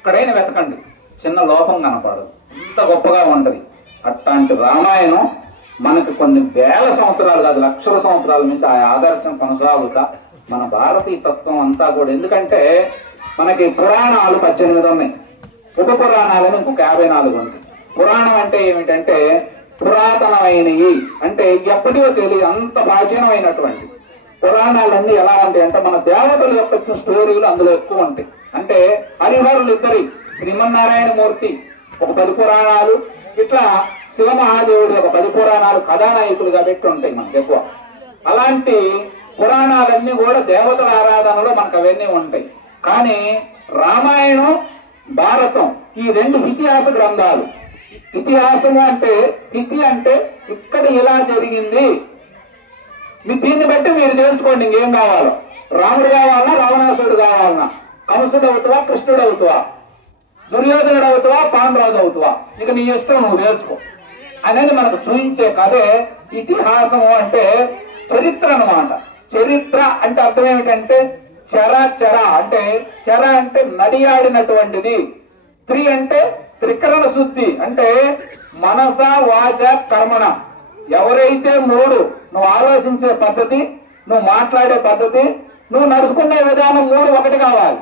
ఎక్కడైనా వెతకండి చిన్న లోపం కనపడదు, ఇంత గొప్పగా ఉంటుంది. అట్లాంటి రామాయణం మనకు కొన్ని వేల సంవత్సరాలు కాదు లక్షల సంవత్సరాల నుంచి ఆ ఆదర్శం కొనసాగుతా మన భారతీయ తత్వం అంతా కూడా. ఎందుకంటే మనకి పురాణాలు 18 ఉన్నాయి, ఉప పురాణాలను ఇంకొక 54 ఉంటాయి. పురాణం అంటే ఏమిటంటే పురాతనమైనవి, అంటే ఎప్పటికో తెలియదు అంత ప్రాచీనమైనటువంటి పురాణాలన్నీ ఎలా ఉంటాయి అంటే మన దేవతల యొక్క స్టోరీలు అందులో ఎక్కువ ఉంటాయి. అంటే హరిహరులు ఇద్దరి శ్రీమన్నారాయణ మూర్తి ఒక 10 పురాణాలు, ఇట్లా శివమహాదేవుడు ఒక 10 పురాణాలు కథానాయకులుగా పెట్టి ఉంటాయి మనకు ఎక్కువ. అలాంటి పురాణాలన్నీ కూడా దేవతల ఆరాధనలో మనకు అవన్నీ ఉంటాయి. కానీ రామాయణం భారతం ఈ 2 ఇతిహాస గ్రంథాలు. ఇతిహాసము అంటే ఇతి అంటే ఇక్కడ ఇలా జరిగింది, దీన్ని బట్టి మీరు తెలుసుకోండి ఇంకేం కావాలో. రాముడు కావాలన్నా రావణాసుడు కావాలన్నా, కంసుడు అవుతావా కృష్ణుడు అవుతావా, దుర్యోధనుడు అవుతావా పాండరాజు అవుతావా, ఇక నీ ఇష్టం నువ్వు నేర్చుకో అనేది మనకు చూపించే కథే ఇతిహాసము. అంటే చరిత్ర అన్నమాట. చరిత్ర అంటే అర్థం ఏమిటంటే చర అంటే చర అంటే నడియాడినటువంటిది. అంటే త్రికరణ శుద్ధి అంటే మనస వాచ కర్మణ. ఎవరైతే 3 నువ్వు ఆలోచించే పద్ధతి, నువ్వు మాట్లాడే పద్ధతి, నువ్వు నడుచుకునే విధానం 3 ఒకటి కావాలి.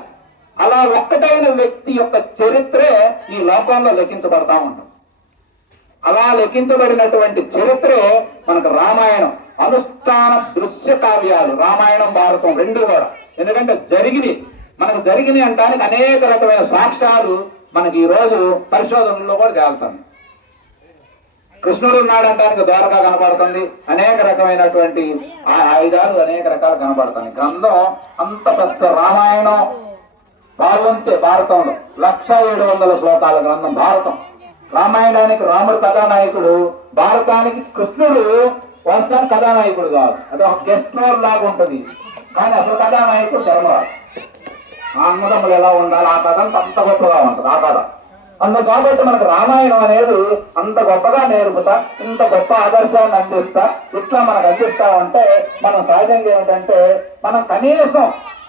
అలా ఒక్కటైన వ్యక్తి యొక్క చరిత్రే ఈ లోకంలో లెక్కించబడతా ఉంటాం. అలా లెక్కించబడినటువంటి చరిత్రే మనకు రామాయణం. అనుష్ఠాన దృశ్య కావ్యాలు రామాయణం భారతం 2 కూడా. ఎందుకంటే మనకు జరిగినాయి అంటానికి అనేక రకమైన సాక్ష్యాలు మనకి ఈ రోజు పరిశోధనలో కూడా తేలుతుంది. కృష్ణుడు ఉన్నాడంటానికి ద్వారకా కనపడుతుంది, అనేక రకమైనటువంటి ఆయుధాలు అనేక రకాలు కనపడుతుంది. గ్రంథం అంత పెద్ద రామాయణం బాగుంటే భారతంలో 1700 శ్లోకాల గ్రంథం భారతం. రామాయణానికి రాముడు కథానాయకుడు, భారతానికి కృష్ణుడు వంశానికి కథానాయకుడు కాదు, అది ఒక గెస్ట్ రోల్ లాగా ఉంటుంది. కానీ అసలు కథానాయకుడు ధర్మరాజు. ఆ అన్నదమ్ములు ఎలా ఉండాలి ఆ కథ అంత గొప్పగా ఉంటుంది ఆ కథ. కాబట్టి మనకు రామాయణం అనేది అంత గొప్పగా నేర్పుతా, ఇంత గొప్ప ఆదర్శాన్ని అందిస్తా, ఇట్లా మనకు అందిస్తా ఉంటే మనం సహజంగా ఏమిటంటే మనం కనీసం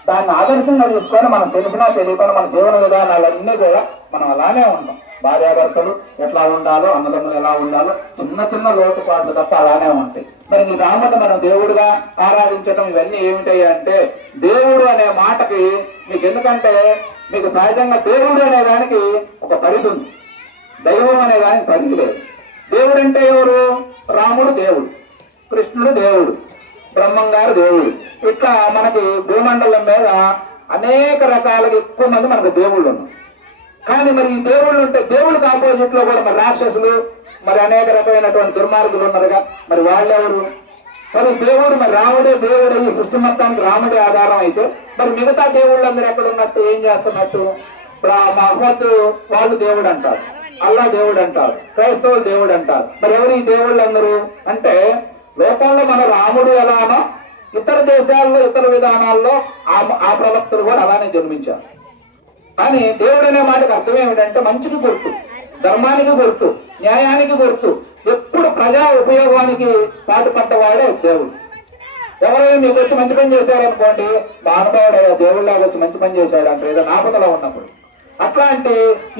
దాన్ని ఆదర్శంగా తీసుకొని మనం తెలిసినా తెలియకుండా మన జీవన విధానాలన్నీ కూడా మనం అలానే ఉంటాం. భార్యాభర్తలు ఎట్లా ఉండాలో, అన్నదమ్ములు ఎలా ఉండాలో, చిన్న చిన్న లోటుపాట్లు తప్ప అలానే ఉంటాయి. మరి ఈ రాముడిని మనం దేవుడుగా ఆరాధించడం ఇవన్నీ ఏమిటాయి అంటే దేవుడు అనే మాటకి మీకు ఎందుకంటే మీకు సహజంగా దేవుడు అనే దానికి ఒక పరిధి ఉంది, దైవం అనే దానికి పరిధి లేదు. దేవుడు అంటే ఎవరు? రాముడు దేవుడు, కృష్ణుడు దేవుడు, బ్రహ్మంగారు దేవుడు. ఇట్లా మనకి భూమండలం మీద అనేక రకాలుగా ఎక్కువ మంది మనకు దేవుళ్ళు ఉన్నారు. కానీ మరి ఈ దేవుళ్ళు ఉంటే దేవుళ్ళకి ఆపోజిట్ లో కూడా మరి రాక్షసులు, మరి అనేక రకమైనటువంటి దుర్మార్గులు ఉన్నారుగా, మరి వాళ్ళెవరు? మరి దేవుడు మరి రాముడే దేవుడు ఈ సృష్టి మొత్తానికి రాముడే ఆధారం అయితే మరి మిగతా దేవుళ్ళందరూ ఎక్కడ ఉన్నట్టు ఏం చేస్తున్నట్టు? ఇప్పుడు మహమ్మద్ వాళ్ళు దేవుడు అంటారు, అల్లా దేవుడు అంటారు, క్రైస్తవులు దేవుడు అంటారు. మరి ఎవరు ఈ దేవుళ్ళందరూ అంటే లోకంలో మన రాముడు ఎలానో ఇతర దేశాల్లో ఇతర విధానాల్లో ఆ ప్రవక్తలు కూడా అలానే జన్మించారు. కానీ దేవుడు అనే మాటకు అర్థం ఏమిటంటే మంచికి గుర్తు, ధర్మానికి గుర్తు, న్యాయానికి గుర్తు, ఎప్పుడు ప్రజా ఉపయోగానికి పాటుపడ్డవాడే దేవుడు. ఎవరైనా మీకు వచ్చి మంచి పని చేశారనుకోండి, మహానుభావుడయ్యా దేవుళ్ళగా వచ్చి మంచి పని చేశాడు అంటే ఏదో నాపదలో ఉన్నప్పుడు. అట్లాంటి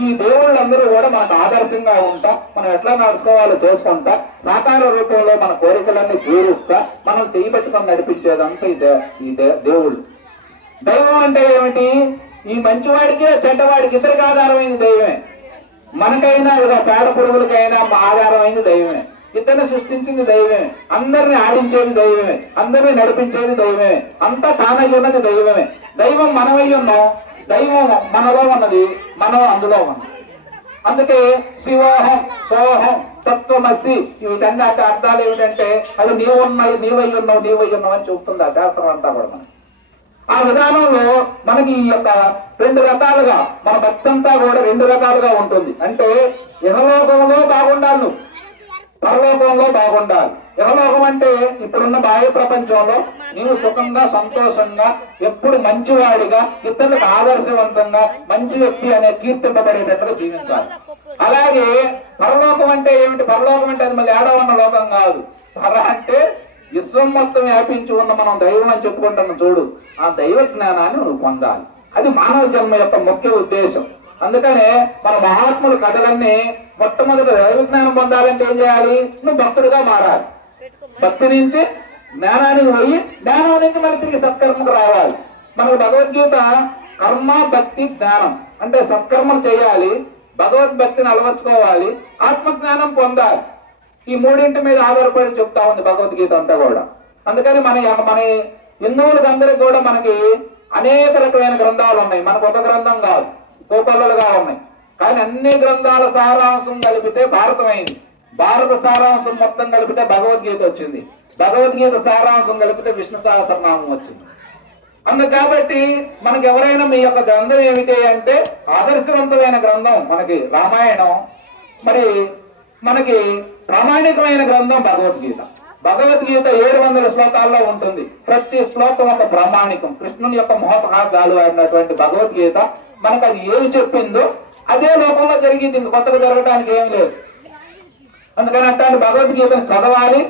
ఈ దేవుళ్ళందరూ కూడా మనకు ఆదర్శంగా ఉంటా, మనం ఎట్లా నడుచుకోవాలో చేసుకుంటా, సాకార రూపంలో మన కోరికలన్నీ తీరుస్తా, మనం చేయి పెట్టుకొని నడిపించేదంతా ఈ దేవుళ్ళు. దైవం అంటే ఏమిటి? ఈ మంచివాడికి చెడ్డవాడికి ఇద్దరికి ఆధారమైంది దైవమే. మనకైనా ఇక పేడ పురుగులకైనా ఆధారమైంది దైవమే. ఇద్దరిని సృష్టించింది దైవమే, అందరిని ఆడించేది దైవమే, అందరిని నడిపించేది దైవమే, అంతా తానై ఉన్నది దైవమే. దైవం మనమై ఉన్నాం, దైవం మనలో ఉన్నది, మనం అందులో ఉన్నాం. అందుకే శివోహం సోహం తత్వమసి వీటన్ని అర్థాలు ఏమిటంటే అది నీవై ఉన్నావు అని చెబుతుంది ఆ శాస్త్రం అంతా కూడా. మనం ఆ విధానంలో మనకి ఈ యొక్క 2 రకాలుగా మన భక్తంతా కూడా 2 రకాలుగా ఉంటుంది. అంటే ఇహలోకంలో బాగుండాలి, నువ్వు పరలోకంలో బాగుండాలి. ఇహలోకం అంటే ఇప్పుడున్న బాహ్య ప్రపంచంలో నీవు సుఖంగా సంతోషంగా ఎప్పుడు మంచివాడిగా ఇతరులకు ఆదర్శవంతంగా మంచి వ్యక్తి అనే కీర్తింపబడేటట్టుగా జీవించాలి. అలాగే పరలోకం అంటే ఏమిటి? పరలోకం అంటే అది మళ్ళీ ఏడవన్న లోకం కాదు. పర అంటే విశ్వం మొత్తం వ్యాపించి ఉన్న మనం దైవం అని చెప్పుకుంటున్నాం చూడు, ఆ దైవ జ్ఞానాన్ని నువ్వు పొందాలి. అది మానవ జన్మ యొక్క ముఖ్య ఉద్దేశం. అందుకనే మన మహాత్ముల కథలన్నీ మొట్టమొదటి దైవ జ్ఞానం పొందాలంటే ఏం చేయాలి? నువ్వు భక్తుడిగా మారాలి. భక్తి నుంచి జ్ఞానానికి పోయి జ్ఞానం నుంచి మళ్ళీ తిరిగి సత్కర్మకు రావాలి. మనకు భగవద్గీత కర్మ భక్తి జ్ఞానం అంటే సత్కర్మలు చేయాలి, భగవద్భక్తిని అలవర్చుకోవాలి, ఆత్మజ్ఞానం పొందాలి. ఈ మూడింటి మీద ఆధారపడి చెప్తా ఉంది భగవద్గీత అంతా కూడా. అందుకని మన హిందువులకు అందరికి కూడా మనకి అనేక రకమైన గ్రంథాలు ఉన్నాయి. మనకు ఒక గ్రంథం కాదు, కోకొల్లలుగా ఉన్నాయి. కానీ అన్ని గ్రంథాల సారాంశం కలిపితే భారతమైంది. భారత సారాంశం మొత్తం కలిపితే భగవద్గీత వచ్చింది. భగవద్గీత సారాంశం కలిపితే విష్ణు సహస్రనామం వచ్చింది. కాబట్టి మనకి ఎవరైనా మీ యొక్క గ్రంథం ఏమిటి అంటే ఆదర్శవంతమైన గ్రంథం మనకి రామాయణం, మరి మనకి ప్రామాణికమైన గ్రంథం భగవద్గీత. భగవద్గీత 700 శ్లోకాల్లో ఉంటుంది. ప్రతి శ్లోకం ఒక ప్రామాణికం. కృష్ణుని యొక్క మహోపహారాలు అయినటువంటి భగవద్గీత మనకు అది ఏమి చెప్పిందో అదే లోకంలో జరిగింది. ఇంక కొత్తగా జరగడానికి ఏం లేదు. అందుకని అట్లాంటి భగవద్గీతను చదవాలి,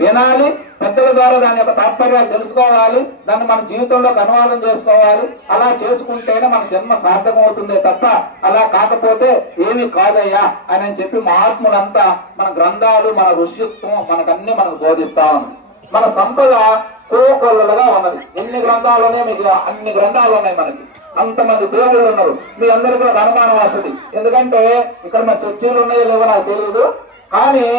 వినాలి, పెద్దల ద్వారా దాని యొక్క తాత్పర్యాలు తెలుసుకోవాలి, దాన్ని మన జీవితంలోకి అనువాదం చేసుకోవాలి. అలా చేసుకుంటేనే మన జన్మ సార్థకం అవుతుందే తప్ప అలా కాకపోతే ఏమి కాదయ్యా అని చెప్పి మహాత్ములంతా మన గ్రంథాలు, మన ఋష్యత్వం మనకన్నీ మనకు బోధిస్తా ఉంది. మన సంపద కోకొల్లలుగా ఉన్నది. ఎన్ని గ్రంథాలు ఉన్నాయి మీకు? అన్ని గ్రంథాలు ఉన్నాయి మనకి. అంతమంది దేవుళ్ళు ఉన్నారు. మీ అందరికీ ఒక అనుమానం వస్తుంది. ఎందుకంటే ఇక్కడ మన చర్చీలు ఉన్నాయో లేవో నాకు తెలియదు, కానీ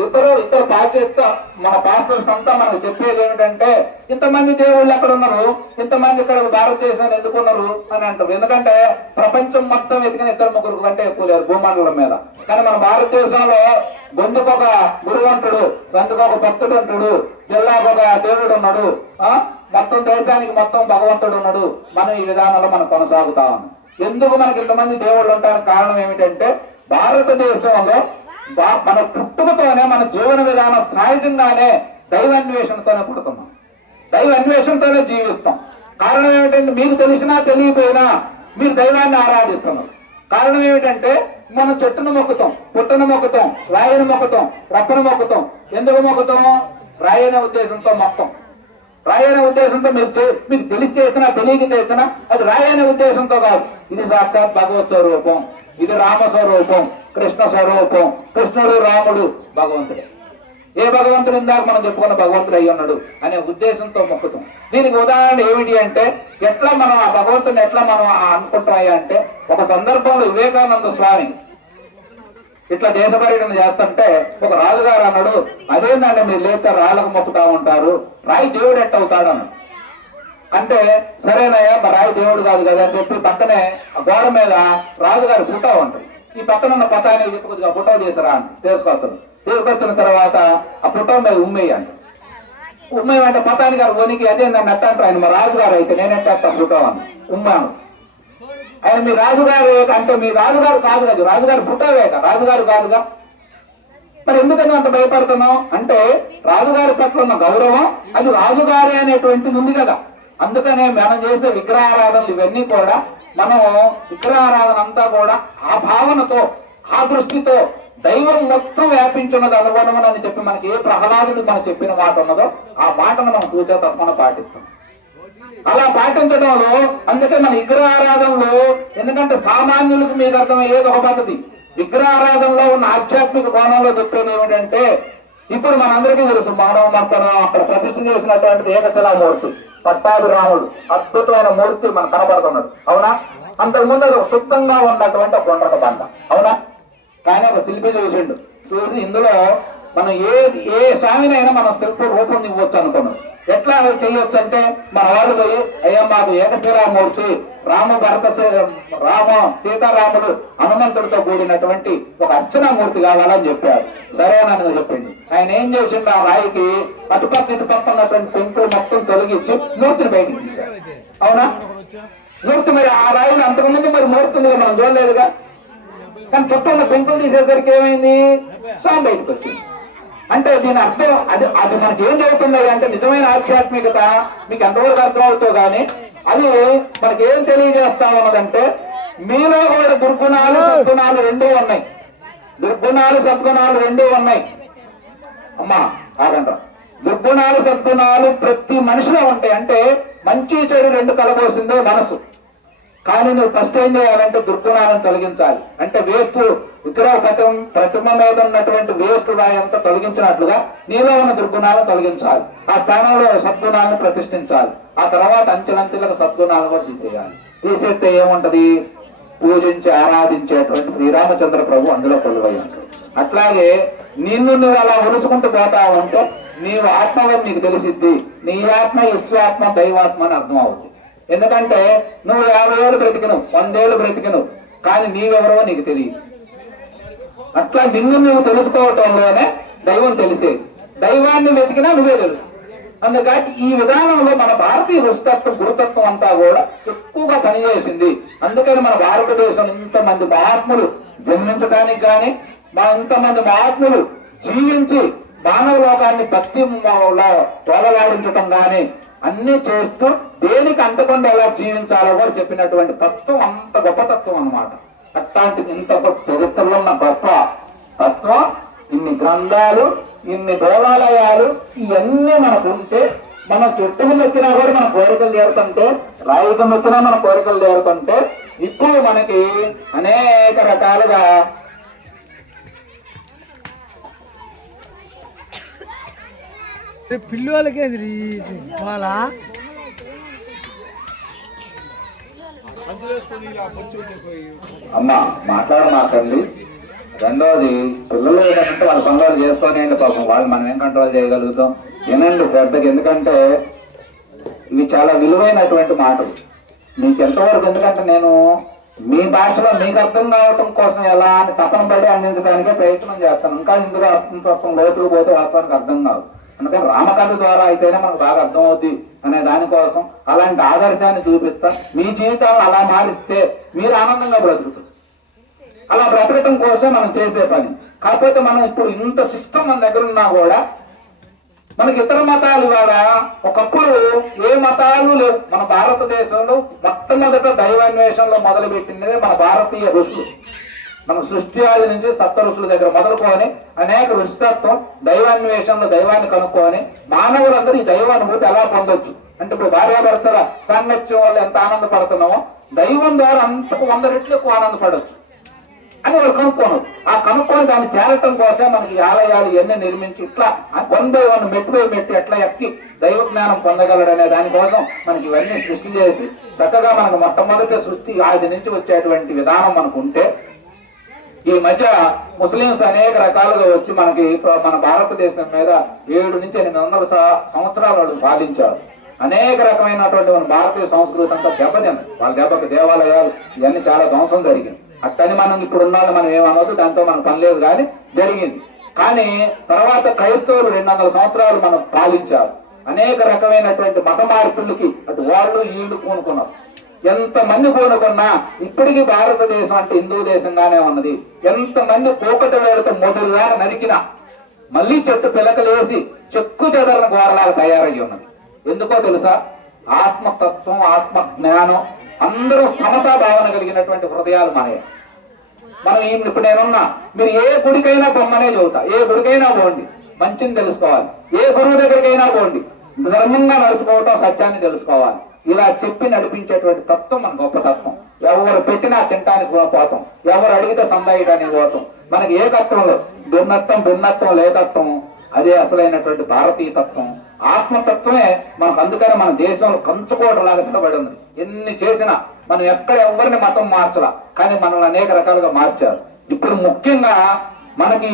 ఇతర పాచేస్తా మన పాస్టర్స్ అంతా మనకు చెప్పేది ఏమిటంటే ఇంతమంది దేవుళ్ళు ఎక్కడ ఉన్నారు, ఇంతమంది ఇక్కడ భారతదేశాన్ని ఎందుకున్నారు అని అంటారు. ఎందుకంటే ప్రపంచం మొత్తం ఎదిగిన 2-3 కంటే ఎక్కువ లేరు భూమండలం మీద. కానీ మన భారతదేశంలో గొంతుకొక గురువు అంటాడు, గొంతుకొక భక్తుడు అంటాడు, జిల్లాకొక దేవుడు ఉన్నాడు, మొత్తం దేశానికి మొత్తం భగవంతుడు ఉన్నాడు. మనం ఈ విధానంలో మనం కొనసాగుతా ఉన్నాం. ఎందుకు మనకి ఇంతమంది దేవుళ్ళు ఉంటానికి కారణం ఏమిటంటే భారతదేశంలో మన పుట్టుకతోనే మన జీవన విధానం సహజంగానే దైవాన్వేషణతోనే పుడుతున్నాం, దైవాన్వేషణతోనే జీవిస్తాం. కారణం ఏమిటంటే మీకు తెలిసినా తెలియపోయినా మీరు దైవాన్ని ఆరాధిస్తున్నారు. కారణం ఏమిటంటే మనం చెట్టును మొక్కుతాం, పుట్టను మొక్కుతాం, రాయిని మొక్కుతాం, రప్పను మొక్కుతాం. ఎందుకు మొక్కుతాం? రాయనే ఉద్దేశంతో మొత్తం. రాయనే ఉద్దేశంతో మీకు తెలిసి చేసినా తెలియక చేసినా అది రాయనే ఉద్దేశంతో కాదు. ఇది సాక్షాత్ భగవత్ స్వరూపం, ఇది రామ స్వరూపం, కృష్ణ స్వరూపం. కృష్ణుడు రాముడు భగవంతుడే. ఏ భగవంతుడు ఇందాక మనం చెప్పుకున్న భగవంతుడు అయ్యి ఉన్నాడు అనే ఉద్దేశంతో మొక్కుతాం. దీనికి ఉదాహరణ ఏమిటి అంటే ఎట్లా మనం ఆ భగవంతుడిని ఎట్లా మనం అనుకుంటామయ్యా అంటే ఒక సందర్భంలో వివేకానంద స్వామి ఇట్లా దేశ పర్యటన చేస్తుంటే ఒక రాజుగారు అన్నాడు, అదేందండి మీరు లేక రాళ్ళకు మొక్కుతా ఉంటారు, రాయి దేవుడు ఎట్ట అవుతాడు అన్నాడు. అంటే సరేనయ్యా మరి రాయి దేవుడు కాదు కదా అని చెప్పి పక్కనే ఆ గోడ మీద రాజుగారి ఫోటో ఉంటుంది. ఈ పక్కన ఉన్న పతానికి చెప్పి కొద్దిగా ఫోటో చేసారా అని తీసుకొస్తాను. తీసుకొచ్చిన తర్వాత ఆ ఫోటో మీద ఉమ్మేయండి. ఉమ్మేయంటే పతాని గారు వనికి అదేందండి అట్ట అంటారు. ఆయన మా రాజుగారు అయితే నేనెట్ట ఫోటో అని ఉమ్మాను. ఆయన మీ రాజుగారు అంటే మీ రాజుగారు కాదు కదా, రాజుగారి ఫోటో వేట, రాజుగారు కాదుగా. మరి ఎందుకని అంత భయపడుతున్నాం అంటే రాజుగారి పట్ల ఉన్న గౌరవం అది రాజుగారి అనేటువంటిది ఉంది కదా. అందుకనే మనం చేసే విగ్రహారాధనలు ఇవన్నీ కూడా మనం విగ్రహారాధన అంతా కూడా ఆ భావనతో ఆ దృష్టితో దైవం మొత్తం వ్యాపించున్నది అనుగుణమని చెప్పి మనకి ఏ ప్రహ్లాదుడు మనం చెప్పిన మాట ఉన్నదో ఆ మాటను మనం పూజ తప్పకుండా పాటిస్తాం. అలా పాటించడంలో అందుకే మన విగ్రహారాధనలో ఎందుకంటే సామాన్యులకు మీకు అర్థమయ్యేది ఒక పద్ధతి. విగ్రహారాధనలో ఉన్న ఆధ్యాత్మిక కోణంలో చెప్పేది ఏమిటంటే ఇప్పుడు మనందరికీ తెలుసు మానవ మర్తనం అక్కడ ప్రతిష్ఠ చేసినటువంటి ఏకశిలామూర్తి పట్టాభి రాముడు అద్భుతమైన మూర్తి మనకు కనబడుతున్నాడు. అవునా? అంతకుముందు అది ఒక శుద్ధంగా ఉన్నటువంటి ఒక కొండక బండ. అవునా? కానీ ఒక శిల్పి చూసిండు, చూసి ఇందులో మనం ఏ స్వామినైనా మనం శిల్ప రూపం ఇవ్వచ్చు అనుకున్నాం. ఎట్లా చేయొచ్చు అంటే మన వాళ్ళు పోయి అయ్యా మాకు ఏకశిలామూర్తి రామ సీతారాముడు హనుమంతుడితో కూడినటువంటి ఒక అర్చనామూర్తి కావాలని చెప్పారు. సరేనని చెప్పింది. ఆయన ఏం చేసిండు, ఆ రాయికి అటుపక్క ఇటుపక్క ఉన్నటువంటి పెంకులు మొత్తం తొలగించి మూర్తిని బయటికి తీశారు. అవునా? మూర్తి మరి ఆ రాయిని అంతకుముందు మరి మూర్తిని మనం చూడలేదుగా. కానీ చుట్టూ ఉన్న పెంకులు తీసేసరికి ఏమైంది, స్వామి బయటకు వచ్చింది. అంటే దీని అర్థం అది మనకి ఏం జరుగుతుంది అంటే నిజమైన ఆధ్యాత్మికత మీకు ఎంతవరకు అర్థం అవుతుందో కానీ అది మనకి ఏం తెలియజేస్తా ఉన్నదంటే మీలో కూడా దుర్గుణాలు సద్గుణాలు రెండూ ఉన్నాయి. దుర్గుణాలు సద్గుణాలు రెండూ ఉన్నాయి. అమ్మా ఆగంట. దుర్గుణాలు సద్గుణాలు ప్రతి మనిషిలో ఉంటాయి. అంటే మంచి చెడు రెండు కలబోసిందే మనసు. కానీ నువ్వు ఫస్ట్ ఏం చేయాలంటే దుర్గుణాలను తొలగించాలి. అంటే వేస్ట్ విగ్రహం ప్రతిమ మీద ఉన్నటువంటి వేస్ట్ రాయంతా తొలగించినట్లుగా నీలో ఉన్న దుర్గుణాలను తొలగించాలి. ఆ స్థానంలో సద్గుణాలను ప్రతిష్ఠించాలి. ఆ తర్వాత అంచెలంచెలకు సద్గుణాలను కూడా తీసేయాలి. తీసేస్తే ఏముంటది? పూజించి ఆరాధించేటువంటి శ్రీరామచంద్ర ప్రభు అందులో కొలువై ఉంటాడు. అట్లాగే నిన్ను నువ్వు అలా ఉరుసుకుంటూ పోతా ఉంటే నీవు ఆత్మగా నీకు తెలిసిద్ది. నీ ఆత్మ విశ్వాత్మ దైవాత్మ అని అర్థం అవుతుంది. ఎందుకంటే నువ్వు 50 ఏళ్ళు బ్రతికినవు, 100 ఏళ్ళు బ్రతికినవు, కానీ నీవెవరో నీకు తెలియదు. అట్లా నిన్ను నువ్వు తెలుసుకోవటంలోనే దైవం తెలిసేది. దైవాన్ని వెతికినా నువ్వే తెలుసు. అందుకని ఈ విధానంలో మన భారతీయ ఋషితత్వం గురుతత్వం అంతా కూడా ఎక్కువగా పనిచేసింది. అందుకని మన భారతదేశం ఇంతమంది మహాత్ములు జన్మించడానికి కానీ, ఇంతమంది మహాత్ములు జీవించి మానవ లోకాన్ని భక్తి వలలాడించటం కానీ అన్ని చేస్తూ దేనికి అంతకుండా ఎలా జీవించాలో కూడా చెప్పినటువంటి తత్వం అంత గొప్ప తత్వం అన్నమాట. అట్లాంటి ఇంత గొప్ప చరిత్రలో ఉన్న గొప్ప తత్వం, ఇన్ని గ్రంథాలు, ఇన్ని దేవాలయాలు ఇవన్నీ మనకు ఉంటే, మనం చెట్టుకు మెక్కినా కూడా మన కోరికలు తీరుతుంటే, రాయికి మెక్కినా మన కోరికలు తీరుతుంటే, ఇప్పుడు మనకి అనేక రకాలుగా పిల్లలకి వాళ్ళ అమ్మ మాట్లాడమాకండి. రెండోది, పిల్లలు ఏంటంటే వాళ్ళ పనులు చేసుకోనివ్వండి. పాపం వాళ్ళు మనం ఏం కంట్రోల్ చేయగలుగుతాం? వినండి శ్రద్ధకి. ఎందుకంటే ఇవి చాలా విలువైనటువంటి మాటలు. మీకు ఎంతవరకు, ఎందుకంటే నేను మీ భాషలో మీకు అర్థం కావటం కోసం ఎలా అని తపన పడి అందించడానికే ప్రయత్నం చేస్తాను. ఇంకా ఇందులో అర్థం లోతులు పోతే వాస్తవానికి అర్థం కాదు. అందుకని రామకథ ద్వారా అయితేనే మనకు బాగా అర్థం అవుద్ది అనే దానికోసం అలాంటి ఆదర్శాన్ని చూపిస్తా. మీ జీవితాలను అలా మారిస్తే మీరు ఆనందంగా బ్రతుకుతుంది. అలా బ్రతకటం కోసం మనం చేసే పని. కాకపోతే మనం ఇప్పుడు ఇంత సిస్టమ్ మన దగ్గర ఉన్నా కూడా మనకి ఇతర మతాలు ద్వారా ఒకప్పుడు ఏ మతాలు లేవు. మన భారతదేశంలో మొట్టమొదట దైవాన్వేషణలో మొదలుపెట్టినదే మన భారతీయ ఋషులు. మన సృష్టి ఆది నుంచి సప్త ఋషుల దగ్గర మొదలుకొని అనేక ఋషితత్వం, దైవాన్వేషణలో దైవాన్ని కనుక్కొని మానవులందరూ ఈ దైవానుభూతి ఎలా పొందొచ్చు అంటే, ఇప్పుడు భార్యాభర్తల సాంగత్యం వల్ల ఎంత ఆనందపడుతున్నామో దైవం ద్వారా అంతకు 100 రెట్లు ఎక్కువ ఆనందపడవచ్చు అని వాళ్ళు కనుక్కోను. ఆ కనుక్కొని దాన్ని చేరటం కోసం మనకి ఆలయాలు ఇవన్నీ నిర్మించి ఇట్లా 1 by 1 మెట్టు బై మెట్టు ఎట్లా ఎక్కి దైవ జ్ఞానం పొందగలడనే దానికోసం మనకి ఇవన్నీ సృష్టి చేసి చక్కగా మనకు మొట్టమొదటి సృష్టి ఆది నుంచి వచ్చేటువంటి విధానం మనకు ఉంటే, ఈ మధ్య ముస్లింస్ అనేక రకాలుగా వచ్చి మనకి మన భారతదేశం మీద 700 నుంచి 800 సంవత్సరాలు వాళ్ళు పాలించారు. అనేక రకమైనటువంటి మన భారతీయ సంస్కృతి అంతా దెబ్బతింది. వాళ్ళ దెబ్బకి దేవాలయాలు ఇవన్నీ చాలా ధ్వంసం జరిగింది. అట్టని మనం ఇప్పుడు ఉన్నాళ్ళు మనం ఏమనవద్దు, దాంతో మనకు పని లేదు, కానీ జరిగింది. కానీ తర్వాత క్రైస్తవులు 200 సంవత్సరాలు మనం పాలించారు. అనేక రకమైనటువంటి మత మార్పులకి అటు వాళ్ళు వీళ్ళు పూనుకున్నారు. ఎంతమంది పూనుకున్నా ఇప్పటికీ భారతదేశం అంటే హిందూ దేశంగానే ఉన్నది. ఎంతమంది పోకటి వేడుక మొదలుగా నరికినా మళ్ళీ చెట్టు పిలకలేసి చెక్కు చెదరన గోరలాగా తయారయ్యి ఉన్నది. ఎందుకో తెలుసా? ఆత్మతత్వం, ఆత్మ జ్ఞానం, అందరూ సమతా భావన కలిగినటువంటి హృదయాలు మనయే. మనం ఇప్పుడు నేనున్నా, మీరు ఏ గుడికైనా బొమ్మనే చెబుతా, ఏ గుడికైనా పోండి, మంచిని తెలుసుకోవాలి. ఏ గురువు దగ్గరికైనా పోండి, ధర్మంగా నడుచుకోవటం, సత్యాన్ని తెలుసుకోవాలి. ఇలా చెప్పి నడిపించేటువంటి తత్వం మన గొప్ప తత్వం. ఎవరు పెట్టినా తినటానికి పోతాం, ఎవరు అడిగితే సందాయడానికి పోతాం. మనకి ఏ తత్వం లేదు, భిన్నత్వం లేతత్వం. అదే అసలైనటువంటి భారతీయ తత్వం, ఆత్మతత్వమే మనకు. అందుకని మన దేశంలో కంచుకోవడంలాగా నిలబడి ఉంది. ఎన్ని చేసినా మనం ఎక్కడ ఎవరిని మతం మార్చరా, కానీ మనల్ని అనేక రకాలుగా మార్చారు. ఇప్పుడు ముఖ్యంగా మనకి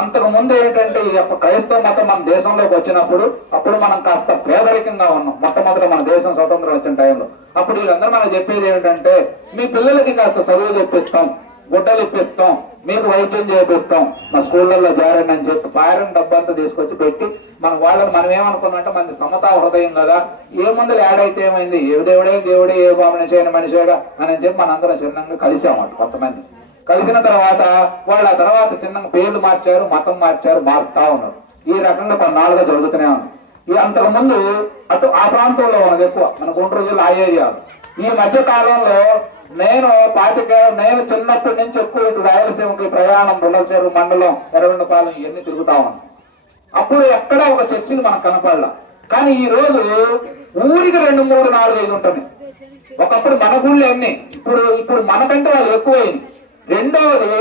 అంతకు ముందు ఏంటంటే ఈ యొక్క క్రైస్తవ మతం మన దేశంలోకి వచ్చినప్పుడు అప్పుడు మనం కాస్త పేదరికంగా ఉన్నాం. మొట్టమొదట మన దేశం స్వతంత్రం వచ్చిన టైంలో అప్పుడు వీళ్ళందరూ మనకు చెప్పేది ఏమిటంటే, మీ పిల్లలకి కాస్త చదువు తెప్పిస్తాం, గుడ్డలు ఇప్పిస్తాం, మీకు వైద్యం చేపిస్తాం, మా స్కూళ్ళల్లో జారండి అని చెప్పి పాయరం డబ్బంతా తీసుకొచ్చి పెట్టి వాళ్ళని మనం ఏమనుకున్నామంటే మనది సమతా హృదయం కదా, ఏ ముందు యాడైతే ఏమైంది, ఏ దేవుడే ఏ మనిషి అయిన మనిషిగా అని చెప్పి మనందరం చిన్నంగా కలిసామట. కొంతమంది కలిసిన తర్వాత వాళ్ళు ఆ తర్వాత చిన్నగా పేర్లు మార్చారు, మతం మార్చారు, మారుతా ఉన్నారు. ఈ రకంగా కొన్నాళ్ళుగా జరుగుతూనే ఉంది. ఈ అంతకుముందు అటు ఆ ప్రాంతంలో ఉన్నది ఎక్కువ, మన గుంటూరు జిల్లా ఆ ఏరియాలో. ఈ మధ్య కాలంలో నేను చిన్నప్పటి నుంచి ఎక్కువ ఇటు రాయలసీమకి ప్రయాణం, బుల్లచెరు మండలం, ఎర్రగొండపాలెం ఇవన్నీ తిరుగుతా ఉన్నాం. అప్పుడు ఎక్కడ ఒక చర్చిలు మనకు కనపడలా. కానీ ఈ రోజు ఊరికి 2, 3, 4, 5 ఉంటుంది. ఒకప్పుడు మన గుళ్ళు అన్ని, ఇప్పుడు మనకంటే వాళ్ళు ఎక్కువైంది. రెండవది,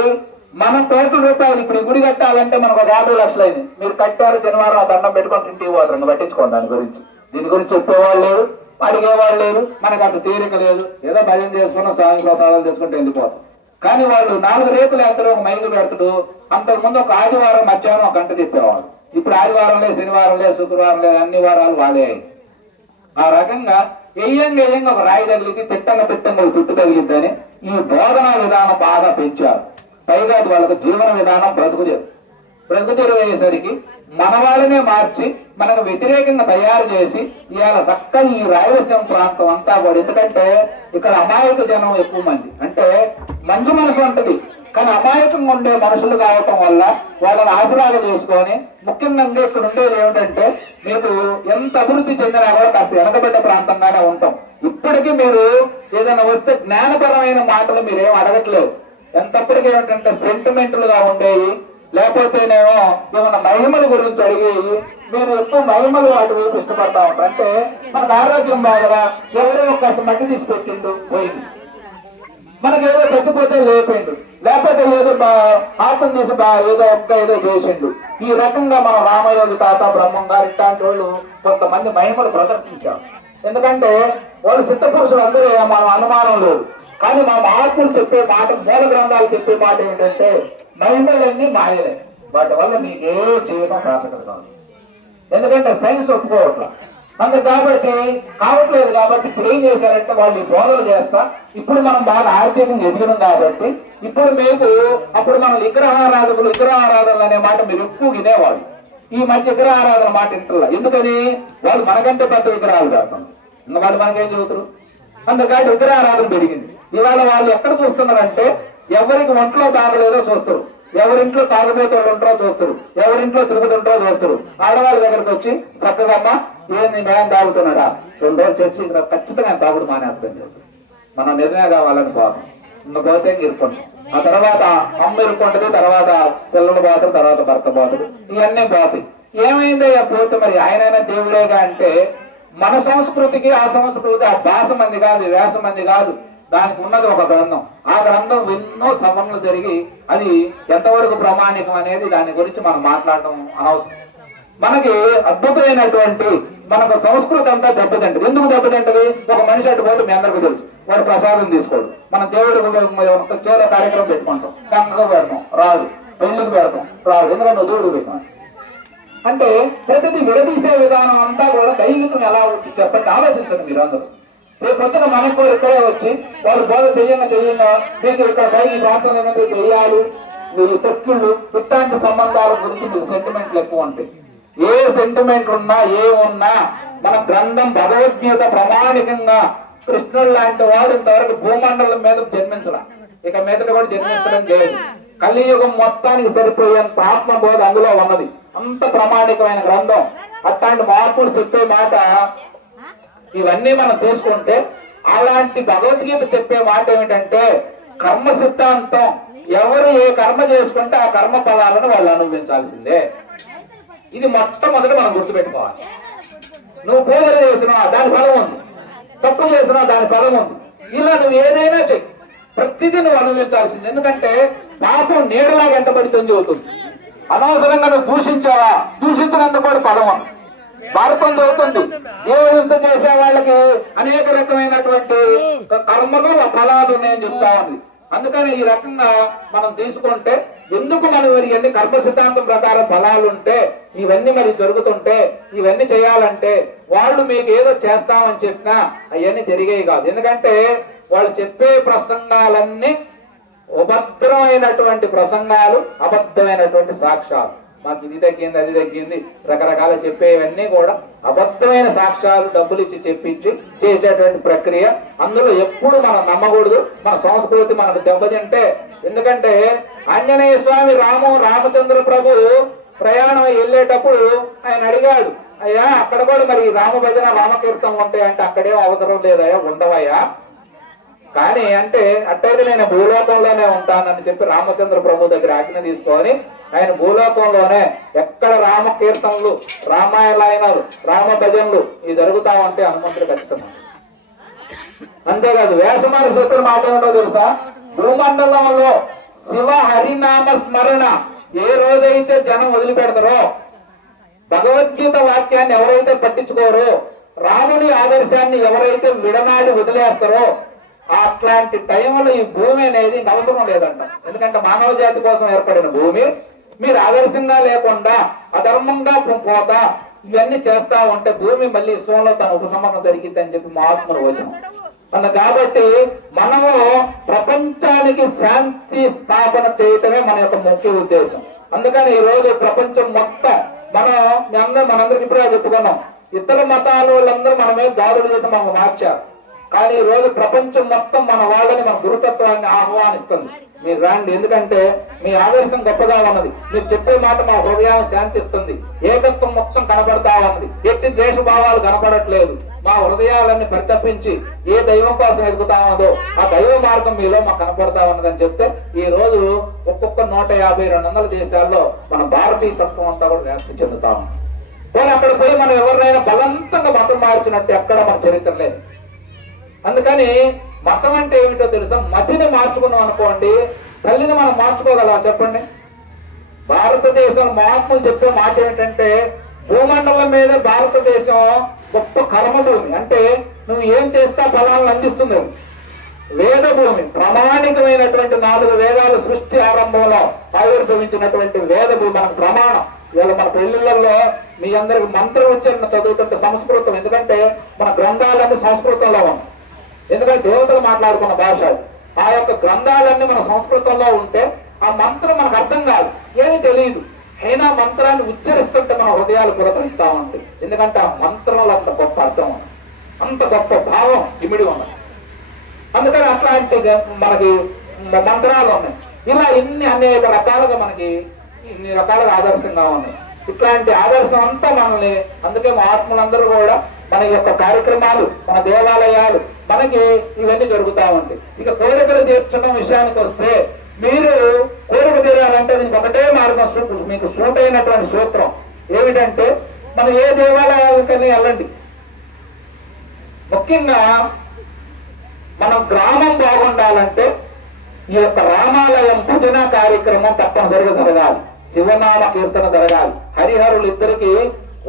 మనం కోట్ల రూపాయలు ఇప్పుడు ఈ గుడి కట్టాలంటే మనకు ఒక 50 లక్షలు అయింది. మీరు కట్టారు, శనివారం ఆ దండం పెట్టుకొని ఇంటికి పోతారు, పట్టించుకోండి దీని గురించి చెప్పేవాళ్ళు లేరు, అడిగేవాళ్ళు లేరు, మనకు అంత తీరిక లేదు. ఏదో భజన చేసుకున్న స్వామి ప్రసాదాలు తెచ్చుకుంటే వెళ్ళిపోతాం. కానీ వాళ్ళు 4 రేకులు వేస్తారు, ఒక మైలు పెడతాడు. అంతకుముందు ఒక ఆదివారం మధ్యాహ్నం 1 గంట చెప్పేవాళ్ళు. ఇప్పుడు ఆదివారం లేదు, శనివారం లేదు, శుక్రవారం లేదు, అన్ని వారాలు వాళ్ళే. ఆ రకంగా ఎయ్యంగా ఒక రాయి తగిలింది, తిట్టంగా ఒక తిట్టు తగిలిద్దని ఈ బోధనా విధానం బాగా పెంచారు. పైగా వాళ్ళకు జీవన విధానం బ్రతుకుదేరు అయ్యేసరికి మన వాళ్ళనే మార్చి మనకు వ్యతిరేకంగా తయారు చేసి ఇవాళ చక్కగా ఈ రాయలసీమ ప్రాంతం అంతా కూడా, ఎందుకంటే ఇక్కడ అమాయక జనం ఎక్కువ మంది, అంటే మంచి మనసు ఉంటది కానీ అమాయకంగా ఉండే మనుషులు కావటం వల్ల వాళ్ళని ఆశీర్వాదం చేసుకొని, ముఖ్యంగా ఇక్కడ ఉండేది ఏమిటంటే మీకు ఎంత అభివృద్ధి చెందినా కూడా కాస్త వెనకబడ్డ ప్రాంతంగానే ఉంటాం. ఇప్పటికీ మీరు ఏదైనా వస్తే జ్ఞానపరమైన మాటలు మీరేం అడగట్లేదు. ఎంతప్పటికీ ఏమిటంటే సెంటిమెంటల్గా ఉండేవి, లేకపోతేనేమో ఏమన్నా మహిమల గురించి అడిగేవి. మీరు ఎక్కువ మహిమలు వాటి వైపు ఇష్టపడతా ఉంటారు. అంటే మనకు ఆరోగ్యం బాగా ఎవరో కాస్త మట్టి తీసి పెట్టిండు పోయింది, మనకేదో చచ్చిపోతే లేపిండు, లేకపోతే ఏదో ఆత్మ తీసి ఏదో చేసిండు. ఈ రకంగా మన రామయోగి తాత బ్రహ్మం గారు ఇట్లాంటి వాళ్ళు కొంతమంది మహిమలు ప్రదర్శించారు. ఎందుకంటే వాళ్ళు సిద్ధపురుషులు అందరూ మనం అనుమానం లేదు. కానీ మా మహాత్ములు చెప్పే మాట, మూల గ్రంథాలు చెప్పే మాట ఏంటంటే మహిమలన్నీ మాయలే, వాటి వల్ల మీకే జీవితం సార్థకత కాదు. ఎందుకంటే సైన్స్ ఒప్పుకోవట్ల అందుకు కావట్లేదు. కాబట్టి ఇప్పుడు ఏం చేశారంటే వాళ్ళు ఈ బోధలు చేస్తా, ఇప్పుడు మనం బాగా ఆర్థికంగా ఎదిగినాం కాబట్టి ఇప్పుడు మీకు, అప్పుడు మనం విగ్రహారాధనలు అనే మాట మీరు ఎక్కువ వినేవాళ్ళు. ఈ మధ్య విగ్రహారాధన మాట ఇంటర్లా. ఎందుకని? వాళ్ళు మనకంటే పెద్ద విగ్రహాలు కాకుండా ఇంకా వాళ్ళు మనకేం చెబుతారు. అందుకని విగ్రహారాధన పెరిగింది. ఇవాళ వాళ్ళు ఎక్కడ చూస్తున్నారంటే ఎవరికి ఒంట్లో బాగలేదో చూస్తారు, ఎవరింట్లో తాగుబోతు వాళ్ళు ఉంటారో చూస్తారు, ఎవరింట్లో తిరుగుతుంటారో చూస్తారు. ఆడవాళ్ళ దగ్గరకు వచ్చి చక్కగా అమ్మ ఏంది మేము తాగుతున్నాడా, 2 రోజులు చర్చి ఖచ్చితంగా తాగుడు మానేస్తాను చెప్తారు. మనం నిజమే కావాలని పోతాం, పోతే ఇరుకుంటాం. ఆ తర్వాత అమ్మ ఇరుక్కుంటది, తర్వాత పిల్లలు పోతారు, తర్వాత భర్త పోతాడు, ఇవన్నీ పోతాయి. ఏమైందయ్యా పోతే మరి ఆయనైనా దేవుడేగా అంటే మన సంస్కృతికి ఆ సంస్కృతి ఆ భాష మంది కాదు, వేష మంది కాదు. దానికి ఉన్నది ఒక గ్రంథం. ఆ గ్రంథం ఎన్నో సభలు జరిగి అది ఎంతవరకు ప్రామాణికం అనేది దాని గురించి మనం మాట్లాడడం అనవసరం. మనకి అద్భుతమైనటువంటి మనకు సంస్కృతి అంతా దెబ్బతింటది. ఎందుకు దెబ్బతింటది? ఒక మనిషి అటు పోతే మీ అందరికీ తెలుసు, వాడు ప్రసాదం తీసుకోడు. మనం దేవుడికి చేల కార్యక్రమం పెట్టుకుంటాం, కంకగా పెడతాం రాదు, పెళ్లికి పెడతాం రాదు, ఎందుకంటే దేవుడు పెట్టాం. అంటే ప్రతిదీ విడదీసే విధానం అంతా కూడా దైవికం ఎలా వచ్చి చెప్పండి, ఆలోచించండి మీరు అందరూ. రేపు పొద్దున మనకు ఇక్కడే వచ్చి వాళ్ళు బోధ చెయ్యంగా మీకు ఇక్కడ బయట ప్రాంతం ఏమంటే చెయ్యాలి, మీరు తొక్కుళ్ళు ఇట్లాంటి సంబంధాల గురించి మీకు సెంటిమెంట్లు ఎక్కువ ఉంటాయి. ఏ సెంటిమెంట్ ఉన్నా ఏమున్నా మన గ్రంథం భగవద్గీత ప్రామాణికంగా కృష్ణుడు లాంటి వాడు ఇంతవరకు భూమండలం మీద జన్మించలా, ఇక మీదట కూడా జన్మించడం లేదు. కలియుగం మొత్తానికి సరిపోయేంత ఆత్మబోధ అందులో ఉన్నది. అంత ప్రామాణికమైన గ్రంథం. అట్లాంటి మార్పులు చెప్పే మాట ఇవన్నీ మనం తీసుకుంటే అలాంటి భగవద్గీత చెప్పే మాట ఏమిటంటే కర్మ సిద్ధాంతం. ఎవరు ఏ కర్మ చేసుకుంటే ఆ కర్మ ఫలాలను వాళ్ళు అనుభవించాల్సిందే. ఇది మొట్టమొదటి మనం గుర్తుపెట్టుకోవాలి. నువ్వు పూజలు చేసినా దాని ఫలం ఉంది, తప్పు చేసినా దాని ఫలం ఉంది. ఇలా నువ్వు ఏదైనా చెయ్యి, ప్రతిదీ నువ్వు అనుభవించాల్సింది. ఎందుకంటే పాపం నీడలాగా ఎంతబడుతుంది అవుతుంది. అనవసరంగా నువ్వు దూషించావా, దూషించినందుకు కూడా ఫలం ఉంది. భారతం అవుతుంది. జీవహింస చేసే వాళ్ళకి అనేక రకమైనటువంటి కర్మలు ఫలాలు ఉన్నాయని చెప్తా ఉంది. అందుకని ఈ రకంగా మనం తీసుకుంటే ఎందుకు మనం ఇవన్నీ కర్మ సిద్ధాంతం ప్రకారం ఫలాలు ఉంటే ఇవన్నీ మరి జరుగుతుంటే ఇవన్నీ చేయాలంటే వాళ్ళు మీకు ఏదో చేస్తామని చెప్పినా అవన్నీ జరిగేవి కాదు. ఎందుకంటే వాళ్ళు చెప్పే ప్రసంగాలన్నీ అభద్రమైనటువంటి ప్రసంగాలు, అబద్ధమైనటువంటి సాక్ష్యాలు. మాకు ఇది తగ్గింది అది తగ్గింది రకరకాల చెప్పేవన్నీ కూడా అబద్ధమైన సాక్ష్యాలు, డబ్బులు ఇచ్చి చెప్పించి చేసేటువంటి ప్రక్రియ. అందులో ఎప్పుడు మనం నమ్మకూడదు. మన సంస్కృతి మనకు దెబ్బతింటే, ఎందుకంటే ఆంజనేయ స్వామి రామచంద్ర ప్రభు ప్రయాణం వెళ్ళేటప్పుడు ఆయన అడిగాడు, అయ్యా అక్కడ కూడా మరి రామ భజన రామకీర్తనలు ఉంటాయంటే అక్కడేం అవసరం లేదయ్యా, ఉండవయ్యా. కానీ అంటే అట్టయితే నేను భూలోకంలోనే ఉంటానని చెప్పి రామచంద్ర ప్రభు దగ్గర ఆజ్ఞ తీసుకొని ఆయన భూలోకంలోనే ఎక్కడ రామ కీర్తనలు, రామాయణాలు, రామ భజనలు ఇవి జరుగుతా ఉంటే హనుమంతుడు ఖచ్చితంగా అంతేకాదు వేషమాన చెప్పిన మాట ఏమిటో తెలుసా? భూమండలంలో శివ హరినామ స్మరణ ఏ రోజైతే జనం వదిలిపెడతారో, భగవద్గీత వాక్యాన్ని ఎవరైతే పట్టించుకోరో, రాముడి ఆదర్శాన్ని ఎవరైతే విడనాడి వదిలేస్తారో, అట్లాంటి టైంలో ఈ భూమి అనేది అవసరం లేదంట. ఎందుకంటే మానవ జాతి కోసం ఏర్పడిన భూమి మీరు ఆదర్శంగా లేకుండా అధర్మంగా పోతా ఇవన్నీ చేస్తా ఉంటే భూమి మళ్ళీ సోలో తన ఉపశమనం జరిగింది అని చెప్పి మహాత్ములు వచ్చిన కాబట్టి మనము ప్రపంచానికి శాంతి స్థాపన చేయటమే మన యొక్క ముఖ్య ఉద్దేశం. అందుకని ఈ రోజు ప్రపంచం మొత్తం మనందరికి ఇప్పుడే చెప్పుకున్నాం, ఇతర మతాల వాళ్ళందరూ మన మీద దాడులు చేసి మనం మార్చారు. కానీ ఈ రోజు ప్రపంచం మొత్తం మన వాళ్ళని మన గురుతత్వాన్ని ఆహ్వానిస్తుంది. మీరు రండి, ఎందుకంటే మీ ఆదర్శం గొప్పగా ఉన్నది, మీరు చెప్పే మాట మా హృదయాన్ని శాంతిస్తుంది, ఏకత్వం మొత్తం కనబడతా ఉన్నది, ఎట్టి ద్వేష భావాలు కనపడట్లేదు, మా హృదయాలన్నీ పరితపించి ఏ దైవం కోసం ఎదుగుతా ఉన్నదో ఆ దైవ మార్గం మీలో మాకు కనపడతా ఉన్నదని చెప్తే ఈ రోజు ఒక్కొక్క 150-200 దేశాల్లో మన భారతీయ తత్వం అంతా కూడా వ్యాప్తి చెందుతా ఉంది. పోనీ అక్కడ పోయి మనం ఎవరినైనా బలవంతంగా మతం మార్చినట్టు ఎక్కడ మన చరిత్ర లేదు. అందుకని మతం అంటే ఏమిటో తెలుసా? మతిని మార్చుకున్నాం అనుకోండి, తల్లిని మనం మార్చుకోగలమా చెప్పండి? భారతదేశం మహాత్ములు చెప్పే మాట ఏమిటంటే, భూమండలం మీద భారతదేశం గొప్ప కర్మభూమి. అంటే నువ్వు ఏం చేస్తా ఫలాలను అందిస్తుంది. వేద భూమి, ప్రామాణికమైనటువంటి 4 వేదాలు సృష్టి ఆరంభంలో ఆవిర్భవించినటువంటి వేద భూమి మనకు ప్రమాణం. ఇవాళ మన పెళ్లిళ్లలో మీ అందరికి మంత్ర ఉచ్చారణ చదువుతుంటే సంస్కృతం, ఎందుకంటే మన గ్రంథాలన్నీ సంస్కృతంలో ఉన్నాయి. ఎందుకంటే దేవతలు మాట్లాడుకున్న భాష అది. ఆ యొక్క గ్రంథాలన్నీ మన సంస్కృతంలో ఉంటే ఆ మంత్రం మనకు అర్థం కాదు, ఏమీ తెలియదు. అయినా మంత్రాన్ని ఉచ్చరిస్తుంటే మన హృదయాలు పులకరిస్తా ఉంటాయి. ఎందుకంటే ఆ మంత్రంలో అంత గొప్ప అర్థం ఉంది, అంత గొప్ప భావం ఇమిడి ఉన్నది. అందుకని అట్లాంటి మనకి మంత్రాలు ఉన్నాయి. ఇలా అనేక రకాలుగా మనకి ఇన్ని రకాలుగా ఆదర్శంగా ఉన్నాయి. ఇట్లాంటి ఆదర్శం అంతా మనల్ని, అందుకే మహాత్ములందరూ కూడా మన యొక్క కార్యక్రమాలు, మన దేవాలయాలు మనకి ఇవన్నీ జరుగుతూ ఉంటాయి. ఇక కోరికలు తీర్చడం విషయానికి వస్తే, మీరు కోరిక తీరాలంటే దీనికి ఒకటే మార్గం, మీకు సూట్ అయినటువంటి సూత్రం ఏమిటంటే, మనం ఏ దేవాలయాలకని వెళ్ళండి, ముఖ్యంగా మనం గ్రామం బాగుండాలంటే ఈ యొక్క రామాలయం భజన కార్యక్రమం తప్పనిసరిగా జరగాలి, శివనామ కీర్తన జరగాలి. హరిహరులు ఇద్దరికి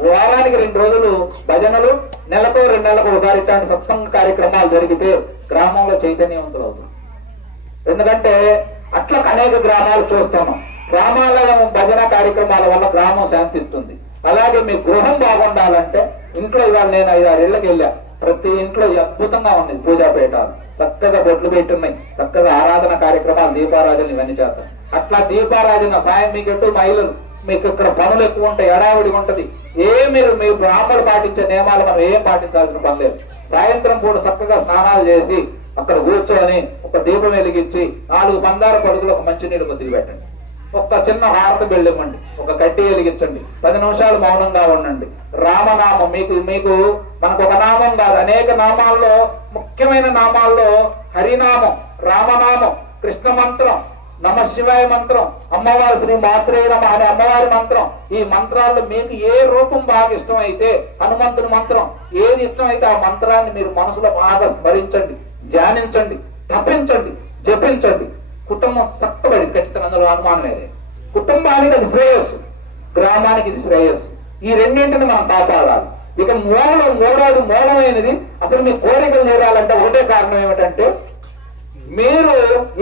వారానికి 2 రోజులు భజనలు, నెలకు 2 నెలలకు ఒకసారి ఇట్లాంటి సత్సంగ కార్యక్రమాలు జరిగితే గ్రామంలో చైతన్యవంతులు అవుతుంది. ఎందుకంటే అట్లా అనేక గ్రామాలు చూస్తున్నాం. రామాలయం భజన కార్యక్రమాల వల్ల గ్రామం శాంతిస్తుంది. అలాగే మీ గృహం బాగుండాలంటే ఇంట్లో, ఇవాళ నేను 5-6 ఇళ్ళకి వెళ్ళా, ప్రతి ఇంట్లో అద్భుతంగా ఉంది పూజాపీఠాలు, చక్కగా బొట్లు పెట్టున్నాయి, చక్కగా ఆరాధన కార్యక్రమాలు, దీపారాధన ఇవన్నీ చేస్తాం. అట్లా దీపారాధన సాయం మీకు ఎటు మహిళలు, మీకు ఇక్కడ పనులు ఎక్కువ ఉంటాయి, ఎడావిడి ఉంటది. మీరు బ్రాహ్మణులు పాటించే నియమాలు మనం ఏం పాటించాల్సిన పని లేదు. సాయంత్రం పూట చక్కగా స్నానాలు చేసి అక్కడ కూర్చొని ఒక దీపం వెలిగించి 4 పందార పడుగులు ఒక మంచినీళ్ళు కొద్దిగా పెట్టండి, ఒక చిన్న హారతి బెళ్ళివ్వండి, ఒక కడ్డీ వెలిగించండి, 10 నిమిషాలు మౌనంగా ఉండండి. రామనామం మీకు మనకు ఒక నామం కాదు, అనేక నామాల్లో ముఖ్యమైన నామాల్లో హరినామం, రామనామం, కృష్ణ మంత్రం, నమ శివాయ మంత్రం, అమ్మవారి శ్రీ మాత్రే నమ అనే అమ్మవారి మంత్రం. ఈ మంత్రాల్లో మీకు ఏ రూపం బాగా ఇష్టం అయితే, హనుమంతుని మంత్రం ఏది ఇష్టం అయితే ఆ మంత్రాన్ని మీరు మనసులో బాగా స్మరించండి, ధ్యానించండి, తప్పించండి, జపించండి. కుటుంబం సత్తబడి ఖచ్చితంగా, అందులో అనుమానం లేదు. కుటుంబానికి అది శ్రేయస్సు, గ్రామానికి ఇది శ్రేయస్సు. ఈ రెండింటిని మనం కాపాడాలి. ఇక మూలమైనది అసలు మీ కోరికలు నేరాలంటే ఒకటే కారణం ఏమిటంటే, మీరు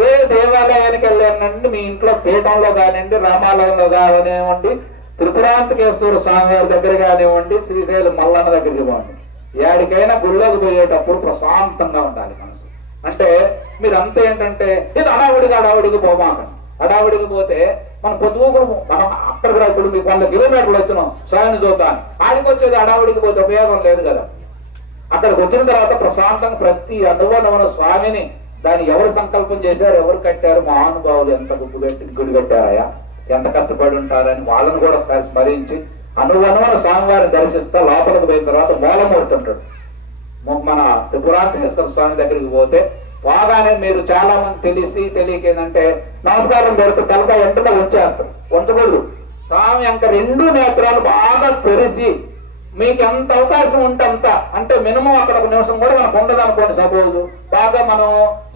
ఏ దేవాలయానికి వెళ్ళానండి, మీ ఇంట్లో పీఠంలో కానివ్వండి, రామాలయంలో కానివ్వండి, త్రిపురాంతకేశ్వర స్వామి వారి దగ్గర కానివ్వండి, శ్రీశైలం మల్లన్న దగ్గరికి పోండి, ఏడికైనా గుళ్ళోకి పోయేటప్పుడు ప్రశాంతంగా ఉండాలి మనసు. అంటే మీరు అంతా ఏంటంటే ఇది అడావుడికి పోమాకండి. అడావుడికి పోతే మనం పొద్దుగూకుడు మనం అక్కడికి రా, ఇప్పుడు మీకు 100 కిలోమీటర్లు వచ్చినాం స్వామిని చూద్దాం, ఆడికి వచ్చేది అడావుడికి పోతే ఉపయోగం లేదు కదా. అక్కడికి వచ్చిన తర్వాత ప్రశాంతంగా ప్రతి అనుభవం స్వామిని, దాన్ని ఎవరు సంకల్పం చేశారు, ఎవరు కట్టారు, మహానుభావులు ఎంత గుడి కట్టారయా, ఎంత కష్టపడి ఉంటారని వాళ్ళని కూడా ఒకసారి స్మరించి అనువనువన స్వామివారిని దర్శిస్తా లోపలికి పోయిన తర్వాత మూలమూర్తి ఉంటాడు. మన త్రిపురాంతకేశ్వర స్వామి దగ్గరికి పోతే బాగానే మీరు చాలా మంది తెలియక ఏంటంటే నమస్కారం పెడితే తలక వెంటనే ఉంచేస్తారు, ఉంచకూడదు. స్వామి యొక్క 2 నేత్రాలు బాగా తెరిచి మీకు ఎంత అవకాశం ఉంటే అంత, అంటే మినిమం అక్కడ ఒక నిమిషం కూడా మనకు ఉండదు అనుకోండి. సపోజ్ బాగా మనం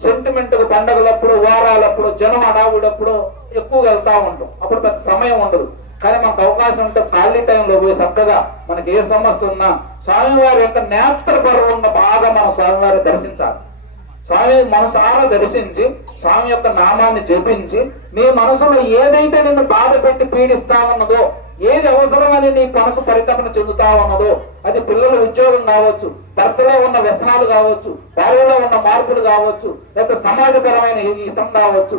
సెంటిమెంట్ పండగలప్పుడు, వారాలప్పుడు, జనం అడావుడప్పుడు ఎక్కువ వెళ్తా ఉంటాం, అప్పుడు పెద్ద సమయం ఉండదు. కానీ మనకు అవకాశం ఉంటే ఖాళీ టైంలో పోయి చక్కగా మనకి ఏ సమస్య ఉన్నా స్వామివారి యొక్క నేత్ర పర్వంగా బాగా మనం స్వామివారిని దర్శించాలి. స్వామి మనసారా దర్శించి స్వామి యొక్క నామాన్ని జపించి నీ మనసులో ఏదైతే నిన్ను బాధ పెట్టి పీడిస్తా ఉన్నదో, ఏది అవసరమని నీ మనసు పరితపన చెందుతా ఉన్నదో, అది పిల్లల ఉద్యోగం కావచ్చు, భర్తలో ఉన్న వ్యసనాలు కావచ్చు, భార్యలో ఉన్న మార్పులు కావచ్చు, లేకపోతే సమాజపరమైన హితం కావచ్చు,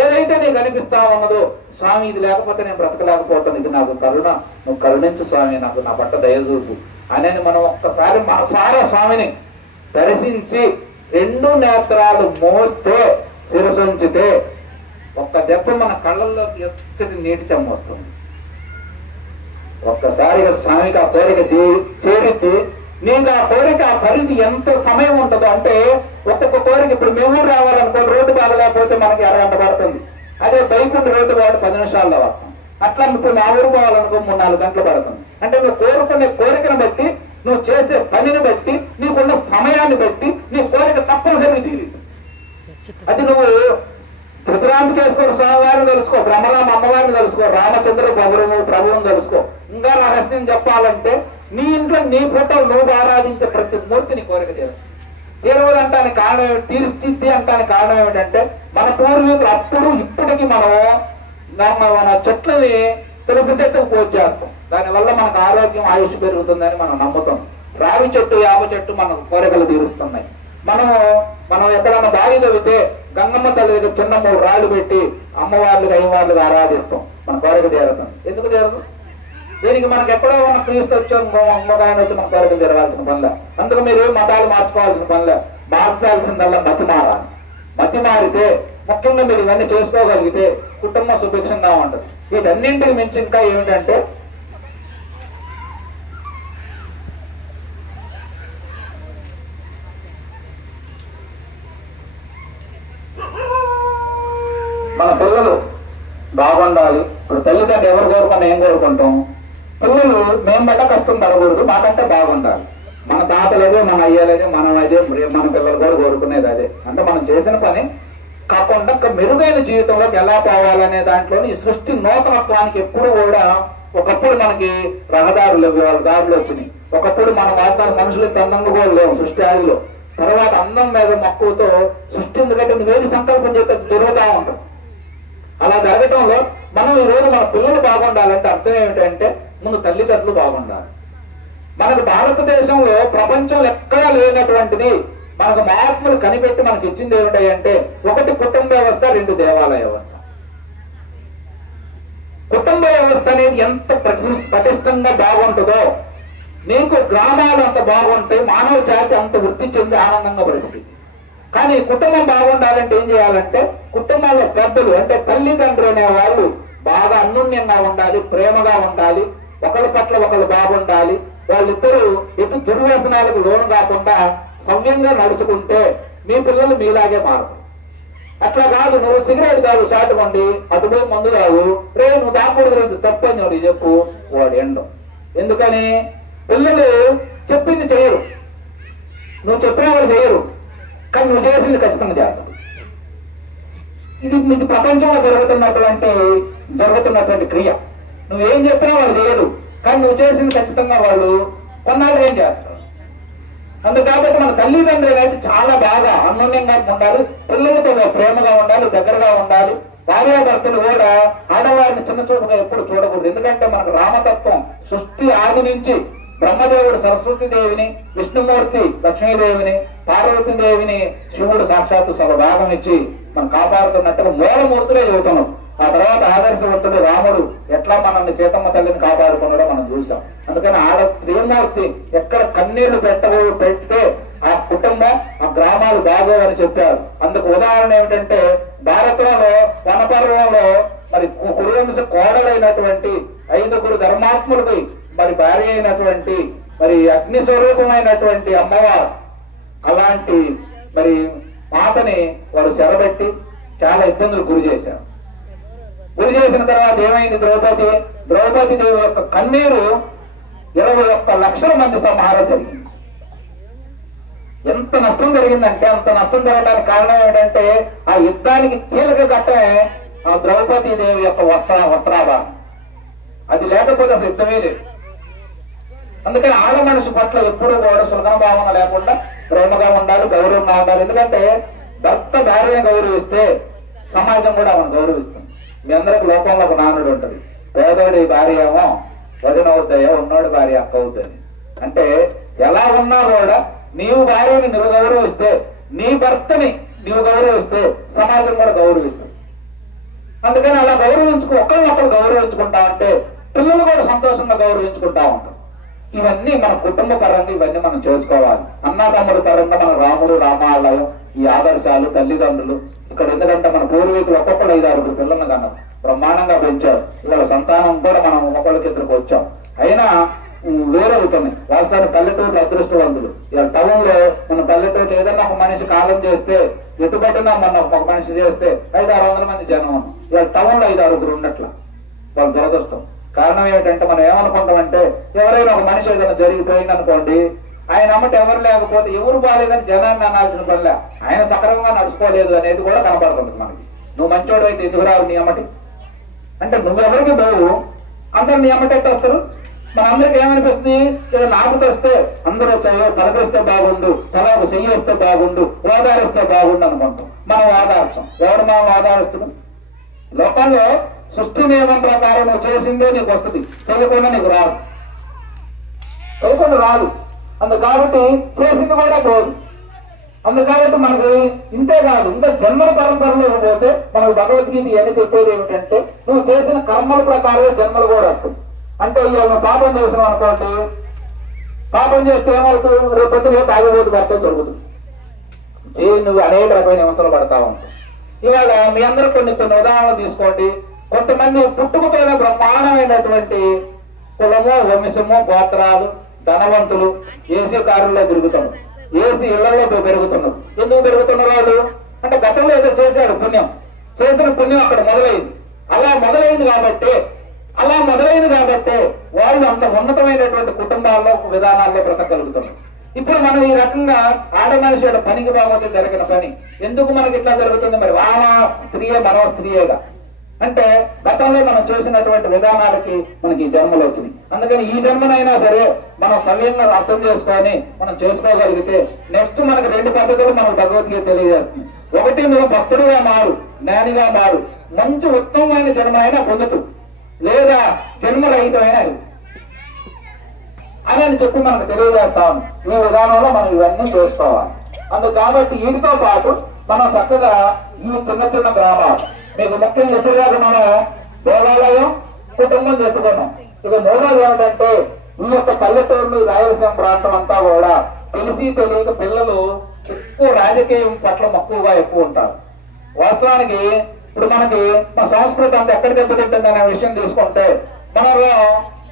ఏదైతే నీకు అనిపిస్తా ఉన్నదో, స్వామి ఇది లేకపోతే నేను బ్రతకలేకపోతాను, ఇది నాకు కరుణ, నువ్వు కరుణించు స్వామి, నాకు నా పట్ల దయచూపు అనేది మనం ఒక్కసారి మనసారా స్వామిని దర్శించి రెండు నేత్రాలు మోస్తే, శిరసుంచితే ఒక్క దెబ్బ మన కళ్ళల్లోకి ఎచ్చటి నీటి చెమ్మ వస్తుంది. ఒక్కసారిగా స్వామికి ఆ కోరిక చేరితే నీకు ఆ కోరిక ఆ పరిధి ఎంత సమయం ఉంటుందో, అంటే ఒక్కొక్క కోరిక ఇప్పుడు మేము రావాలనుకో రోడ్డు కాగలేకపోతే మనకి అరగంట పడుతుంది. అదే బైక్ ఉండి రోడ్డు కాబట్టి 10 నిమిషాల్లో వస్తాం. అట్లా ఇప్పుడు మా ఊరు పోవాలనుకో 3-4 గంటలు పడుతుంది. అంటే నువ్వు కోరుకునే కోరికను బట్టి, నువ్వు చేసే పనిని బట్టి, నీకున్న సమయాన్ని బట్టి నీ కోరిక తప్పనిసరిగా తీరింది. అది నువ్వు త్రిపురాంతకేశ్వర స్వామివారిని తెలుసుకో, బ్రహ్మరామ అమ్మవారిని తెలుసుకో, రామచంద్ర ప్రభువుని తెలుసుకో. ఇంకా రహస్యం చెప్పాలంటే నీ ఇంట్లో నీ ఫోటో నువ్వు ఆరాధించే ప్రతి మూర్తి నీ కోరిక చేస్తుంది. తీరువులు అంటానికి కారణం ఏమిటి, తీర్చిద్ది అంటానికి కారణం ఏమిటంటే మన పూర్వీకులు అప్పుడు ఇప్పటికీ మన చెట్లని తులసి చెట్టుకు పూజ చేస్తాం. దానివల్ల మనకు ఆరోగ్యం, ఆయుష్ పెరుగుతుందని మనం నమ్ముతాం. రావి చెట్టు, యాప చెట్టు మన కోరికలు తీరుస్తున్నాయి. మనం ఎక్కడన్నా బావి తవ్వితే గంగమ్మ తల్లి దగ్గర చిన్న 3 రాళ్ళు పెట్టి అమ్మవార్లుగా అయ్యవార్లుగా ఆరాధిస్తాం, మన కోరిక తీరుతాం. ఎందుకు తీరదు? దీనికి మనకు ఎక్కడో ఉన్న క్రీస్తు వచ్చి ఆయన వచ్చి మన కోరికలు తీరవలసిన పనిలే. అందుకు మీరు మతాలు మార్చుకోవాల్సిన పనిలే. మార్చాల్సిందల్లా మతి మారాలి. మతి మారితే, ముఖ్యంగా మీరు ఇవన్నీ చేసుకోగలిగితే కుటుంబం సుభిక్షంగా ఉంటుంది. వీటన్నింటికి మించి ఇంకా ఏమిటంటే మన పిల్లలు బాగుండాలి. ఇప్పుడు తల్లిదండ్రులు ఎవరు కోరుకున్నా ఏం కోరుకుంటాం? పిల్లలు మేము బట్ట కష్టం పడకూడదు, మాకంటే బాగుండాలి. మన తాతలేదే, మన అయ్యలేదే, మనం అదే, మన పిల్లలు కూడా కోరుకునేది అదే. అంటే మనం చేసిన పని కాకుండా మెరుగైన జీవితంలోకి ఎలా పోవాలనే దాంట్లో ఈ సృష్టి నూతనత్వానికి ఎప్పుడు కూడా, ఒకప్పుడు మనకి రహదారులు దారులు వచ్చినాయి. ఒకప్పుడు మన వాస్తవానికి మనుషులు అందంగా కూడా లేవు సృష్టి ఆదిలో. తర్వాత అందం మీద మక్కువతో సృష్టి, ఎందుకంటే నువ్వేది సంకల్పం చేస్తే జరుగుతూ ఉంటాం. అలా జరగటంలో మనం ఈరోజు మన పిల్లలు బాగుండాలంటే అర్థం ఏమిటంటే ముందు తల్లిదండ్రులు బాగుండాలి. మనకు భారతదేశంలో ప్రపంచంలో ఎక్కడా లేనటువంటిది మనకు మహాత్ములు కనిపెట్టి మనకి ఇచ్చింది ఏమిటంటే, 1 కుటుంబ వ్యవస్థ, 2 దేవాలయ వ్యవస్థ. కుటుంబ వ్యవస్థ అనేది ఎంత పటిష్టంగా బాగుంటుందో, నీకు గ్రామాలు అంత బాగుంటాయి, మానవ జాతి అంత వృద్ధి చెంది ఆనందంగా బ్రతుకుతుంది. కానీ కుటుంబం బాగుండాలంటే ఏం చేయాలంటే, కుటుంబాల్లో పెద్దలు అంటే తల్లిదండ్రులు అనే వాళ్ళు బాగా అన్యోన్యంగా ఉండాలి, ప్రేమగా ఉండాలి, ఒకరి పట్ల ఒకరు బాగుండాలి. వాళ్ళిద్దరూ ఎటు దుర్వ్యసనాలకు లోను కాకుండా సౌమ్యంగా నడుచుకుంటే మీ పిల్లలు మీలాగే మారుతారు. అట్లా కాదు, నువ్వు సిగరెట్ కాదు చాటుకోండి, అటు పోయి మందు కాదు, రే నువ్వు దాకూడదు తప్పని వాడు చెప్పు, వాడు ఎండం. ఎందుకని? పిల్లలు చెప్పింది చేయరు, నువ్వు చెప్పిన వాళ్ళు చేయరు, కానీ నువ్వు చేసింది ఖచ్చితంగా చేస్తావు. ఇది ప్రపంచంలో జరుగుతున్నటువంటి క్రియ. నువ్వేం చెప్పినా వాళ్ళు చేయరు, కానీ నువ్వు చేసింది ఖచ్చితంగా వాళ్ళు కొన్నాళ్ళు ఏం చేస్తారు. అందుకాబట్టి మన తల్లిదండ్రులు అనేది చాలా బాగా అన్యోన్యంగా ఉండాలి, పిల్లలతో ప్రేమగా ఉండాలి, దగ్గరగా ఉండాలి. భార్యాభర్తలు కూడా ఆడవారిని చిన్న చూపుగా ఎప్పుడు చూడకూడదు. ఎందుకంటే మనకు రామతత్వం సృష్టి ఆది నుంచి బ్రహ్మదేవుడు సరస్వతీదేవిని, విష్ణుమూర్తి లక్ష్మీదేవిని, పార్వతీదేవిని శివుడు సాక్షాత్తు భాగం ఇచ్చి మనం కాపాడుతున్నట్టుగా మూలమూర్తులే చెబుతున్నాం. ఆ తర్వాత ఆదర్శవంతుడు రాముడు ఎట్లా మనల్ని సీతమ్మ తల్లిని కాపాడుకున్నాడో మనం చూసాం. అందుకని శ్రీమూర్తి ఎక్కడ కన్నీళ్లు పెడితే ఆ కుటుంబం, ఆ గ్రామాలు బాగోవని చెప్పారు. అందుకు ఉదాహరణ ఏమిటంటే, భారతంలో వనపర్వంలో మరి కురువంశ కోడలైనటువంటి 5 ధర్మాత్ములకి మరి భార్య అయినటువంటి మరి అగ్ని స్వరూపమైనటువంటి అమ్మవారు, అలాంటి మరి మాతని వారు చెరబెట్టి చాలా ఇబ్బందులు గురి చేశారు. గురి చేసిన తర్వాత ఏమైంది? ద్రౌపది దేవి యొక్క కన్నీరు 21 లక్షల మంది సంహారం జరిగింది. ఎంత నష్టం జరిగిందంటే అంత నష్టం జరగడానికి కారణం ఏంటంటే ఆ యుద్ధానికి కీలక ఘట్టమే ఆ ద్రౌపదీదేవి యొక్క వస్త్రాభారం. అది లేకపోతే అసలు యుద్ధమే లేదు. అందుకని ఆడ మనిషి పట్ల ఎప్పుడూ కూడా సులభన భావన లేకుండా ప్రేమగా ఉండాలి, గౌరవంగా ఉండాలి. ఎందుకంటే భర్త భార్యను గౌరవిస్తే సమాజం కూడా ఆమెను గౌరవిస్తుంది. మీ అందరికి లోకంలో ఒక నానుడు ఉంటుంది, పేదోడి భార్య ఏమో వదిన అవుతాయో, ఉన్నోడి భార్య అక్క అవుతుంది. అంటే ఎలా ఉన్నా కూడా నీవు భార్యని నువ్వు గౌరవిస్తే, నీ భర్తని నీవు గౌరవిస్తే సమాజం కూడా గౌరవిస్తుంది. అందుకని అలా ఒకరినొకరు గౌరవించుకుంటా ఉంటే పిల్లలు కూడా సంతోషంగా గౌరవించుకుంటా ఉంటారు. ఇవన్నీ మన కుటుంబ పరంగా ఇవన్నీ మనం చేసుకోవాలి. అన్నదమ్ముడు పరంగా మన రాముడు రామాలయం ఈ ఆదర్శాలు తల్లిదండ్రులు ఇక్కడ ఎందుకంటే మన పూర్వీకులు ఒక్కొక్కరు 5-6 పిల్లలను కన్నా బ్రహ్మాండంగా పెంచారు. ఇవాళ సంతానం కూడా మనం ఒకళ్ళకి ఇద్దరికి వచ్చాం. అయినా వేరవుతుంది. వాస్తవానికి పల్లెటూరులో అదృష్టవంతులు. ఇవాళ టౌన్ లో మన పల్లెటూరులో ఏదైనా ఒక మనిషి కాలం చేస్తే ఎటుబడినా మన ఒక మనిషి చేస్తే 500-600 మంది జనం ఉన్నాం. ఇవాళ టౌన్ లో 5-6 ఉన్నట్ల వాళ్ళు దురదృష్టం. కారణం ఏమిటంటే మనం ఏమనుకుంటామంటే ఎవరైనా ఒక మనిషి ఏదైనా జరిగిపోయింది అనుకోండి, ఆయన అమ్మట ఎవరు లేకపోతే ఎవరు బాగాలేదని జనాన్ని అనాల్సిన పనిలే, ఆయన సక్రమంగా నడుచుకోలేదు అనేది కూడా కనపడుతుంది మనకి. నువ్వు మంచోడు అయితే ఎందుకు రావు నీ అమ్మటి అంటే నువ్వెవరికి బావు అందరు నీ అమ్మటి ఎట్టు వస్తారు? మనందరికి ఏమనిపిస్తుంది, ఏదో నాకు తెస్తే అందరూ వచ్చాయో పలకరిస్తే బాగుండు, తలాకు చెయ్యేస్తే బాగుండు, ఓదారిస్తే బాగుండు అనుకుంటాం. మనం ఆధారిస్తాం. ఎవరు మనం ఆధారిస్తున్నాం? లోకంలో సృష్టి నియమం ప్రకారం నువ్వు చేసిందే నీకు వస్తుంది, చేయకుండా నీకు రాదు. రాదు కాబట్టి చేసింది కూడా పోదు. కాబట్టి మనకి ఇంతే కాదు, ఇంకా జన్మల పరంపరలో పోతే మనకు భగవద్గీత ఏమి చెప్పేది ఏమిటంటే నువ్వు చేసిన కర్మల ప్రకారమే జన్మలు కూడా వస్తుంది. అంటే ఇవాళ నువ్వు పాపం చేసినావు అనుకోండి, పాపం చేస్తే ఏమవుతుంది? రేపొద్దు తాగిపోతు పడతాం జరుగుతుంది. నువ్వు అనేక రకమైన హింసలు పడతా ఉంటావు. ఇవాళ మీ అందరూ కొన్ని ఉదాహరణలు తీసుకోండి. కొంతమంది పుట్టుకతోనే బ్రహ్మాండమైనటువంటి కులము, వంశము, గోత్రాలు, ధనవంతులు ఏసీ కారుల్లో తిరుగుతున్నారు, ఏసీ ఇళ్లలో పెరుగుతున్నారు. ఎందుకు పెరుగుతున్నారు వాళ్ళు అంటే గతంలో ఏదో చేశారు పుణ్యం, చేసిన పుణ్యం అక్కడ మొదలైంది. అలా మొదలైంది కాబట్టి వాళ్ళు అంత ఉన్నతమైనటువంటి కుటుంబాల్లో విధానాల్లో బ్రతకగలుగుతున్నారు. ఇప్పుడు మనం ఈ రకంగా ఆడ మనిషి పనికి బాగోతే జరిగిన పని ఎందుకు మనకి ఇట్లా జరుగుతుంది? మరి ఆమె స్త్రీయే మనం స్త్రీయేగా అంటే గతంలో మనం చేసినటువంటి విధానాలకి మనకి ఈ జన్మలు వచ్చినాయి. అందుకని ఈ జన్మనైనా సరే మనం సవ్యంగా అర్థం చేసుకొని మనం చేసుకోగలిగితే నెక్స్ట్ మనకి 2 పద్ధతులు మనకు భగవద్గీత తెలియజేస్తుంది. ఒకటి నువ్వు భక్తుడిగా మారు, జ్ఞానిగా మారు, మంచి ఉత్తమమైన జన్మ అయినా పొందుతూ, లేదా జన్మరహితమైన అని చెప్పి మనకు తెలియజేస్తాము. ఈ విధానంలో మనం ఇవన్నీ చేసుకోవాలి. కాబట్టి వీటితో పాటు మనం చక్కగా ఈ చిన్న చిన్న గ్రామాలు మీకు ముఖ్యం చెప్పేదాకా మనం దేవాలయం, కుటుంబం చెప్పుకున్నాం. ఇక మూడోది ఏమిటంటే ఈ యొక్క పల్లెటూరులు, రాయలసీమ ప్రాంతం అంతా కూడా తెలిసి తెలియక పిల్లలు ఎక్కువ రాజకీయం పట్ల మక్కువగా ఎక్కువ ఉంటారు. వాస్తవానికి ఇప్పుడు మనకి మన సంస్కృతి అంతా ఎక్కడ దెబ్బతింటుంది అనే విషయం తీసుకుంటే మనం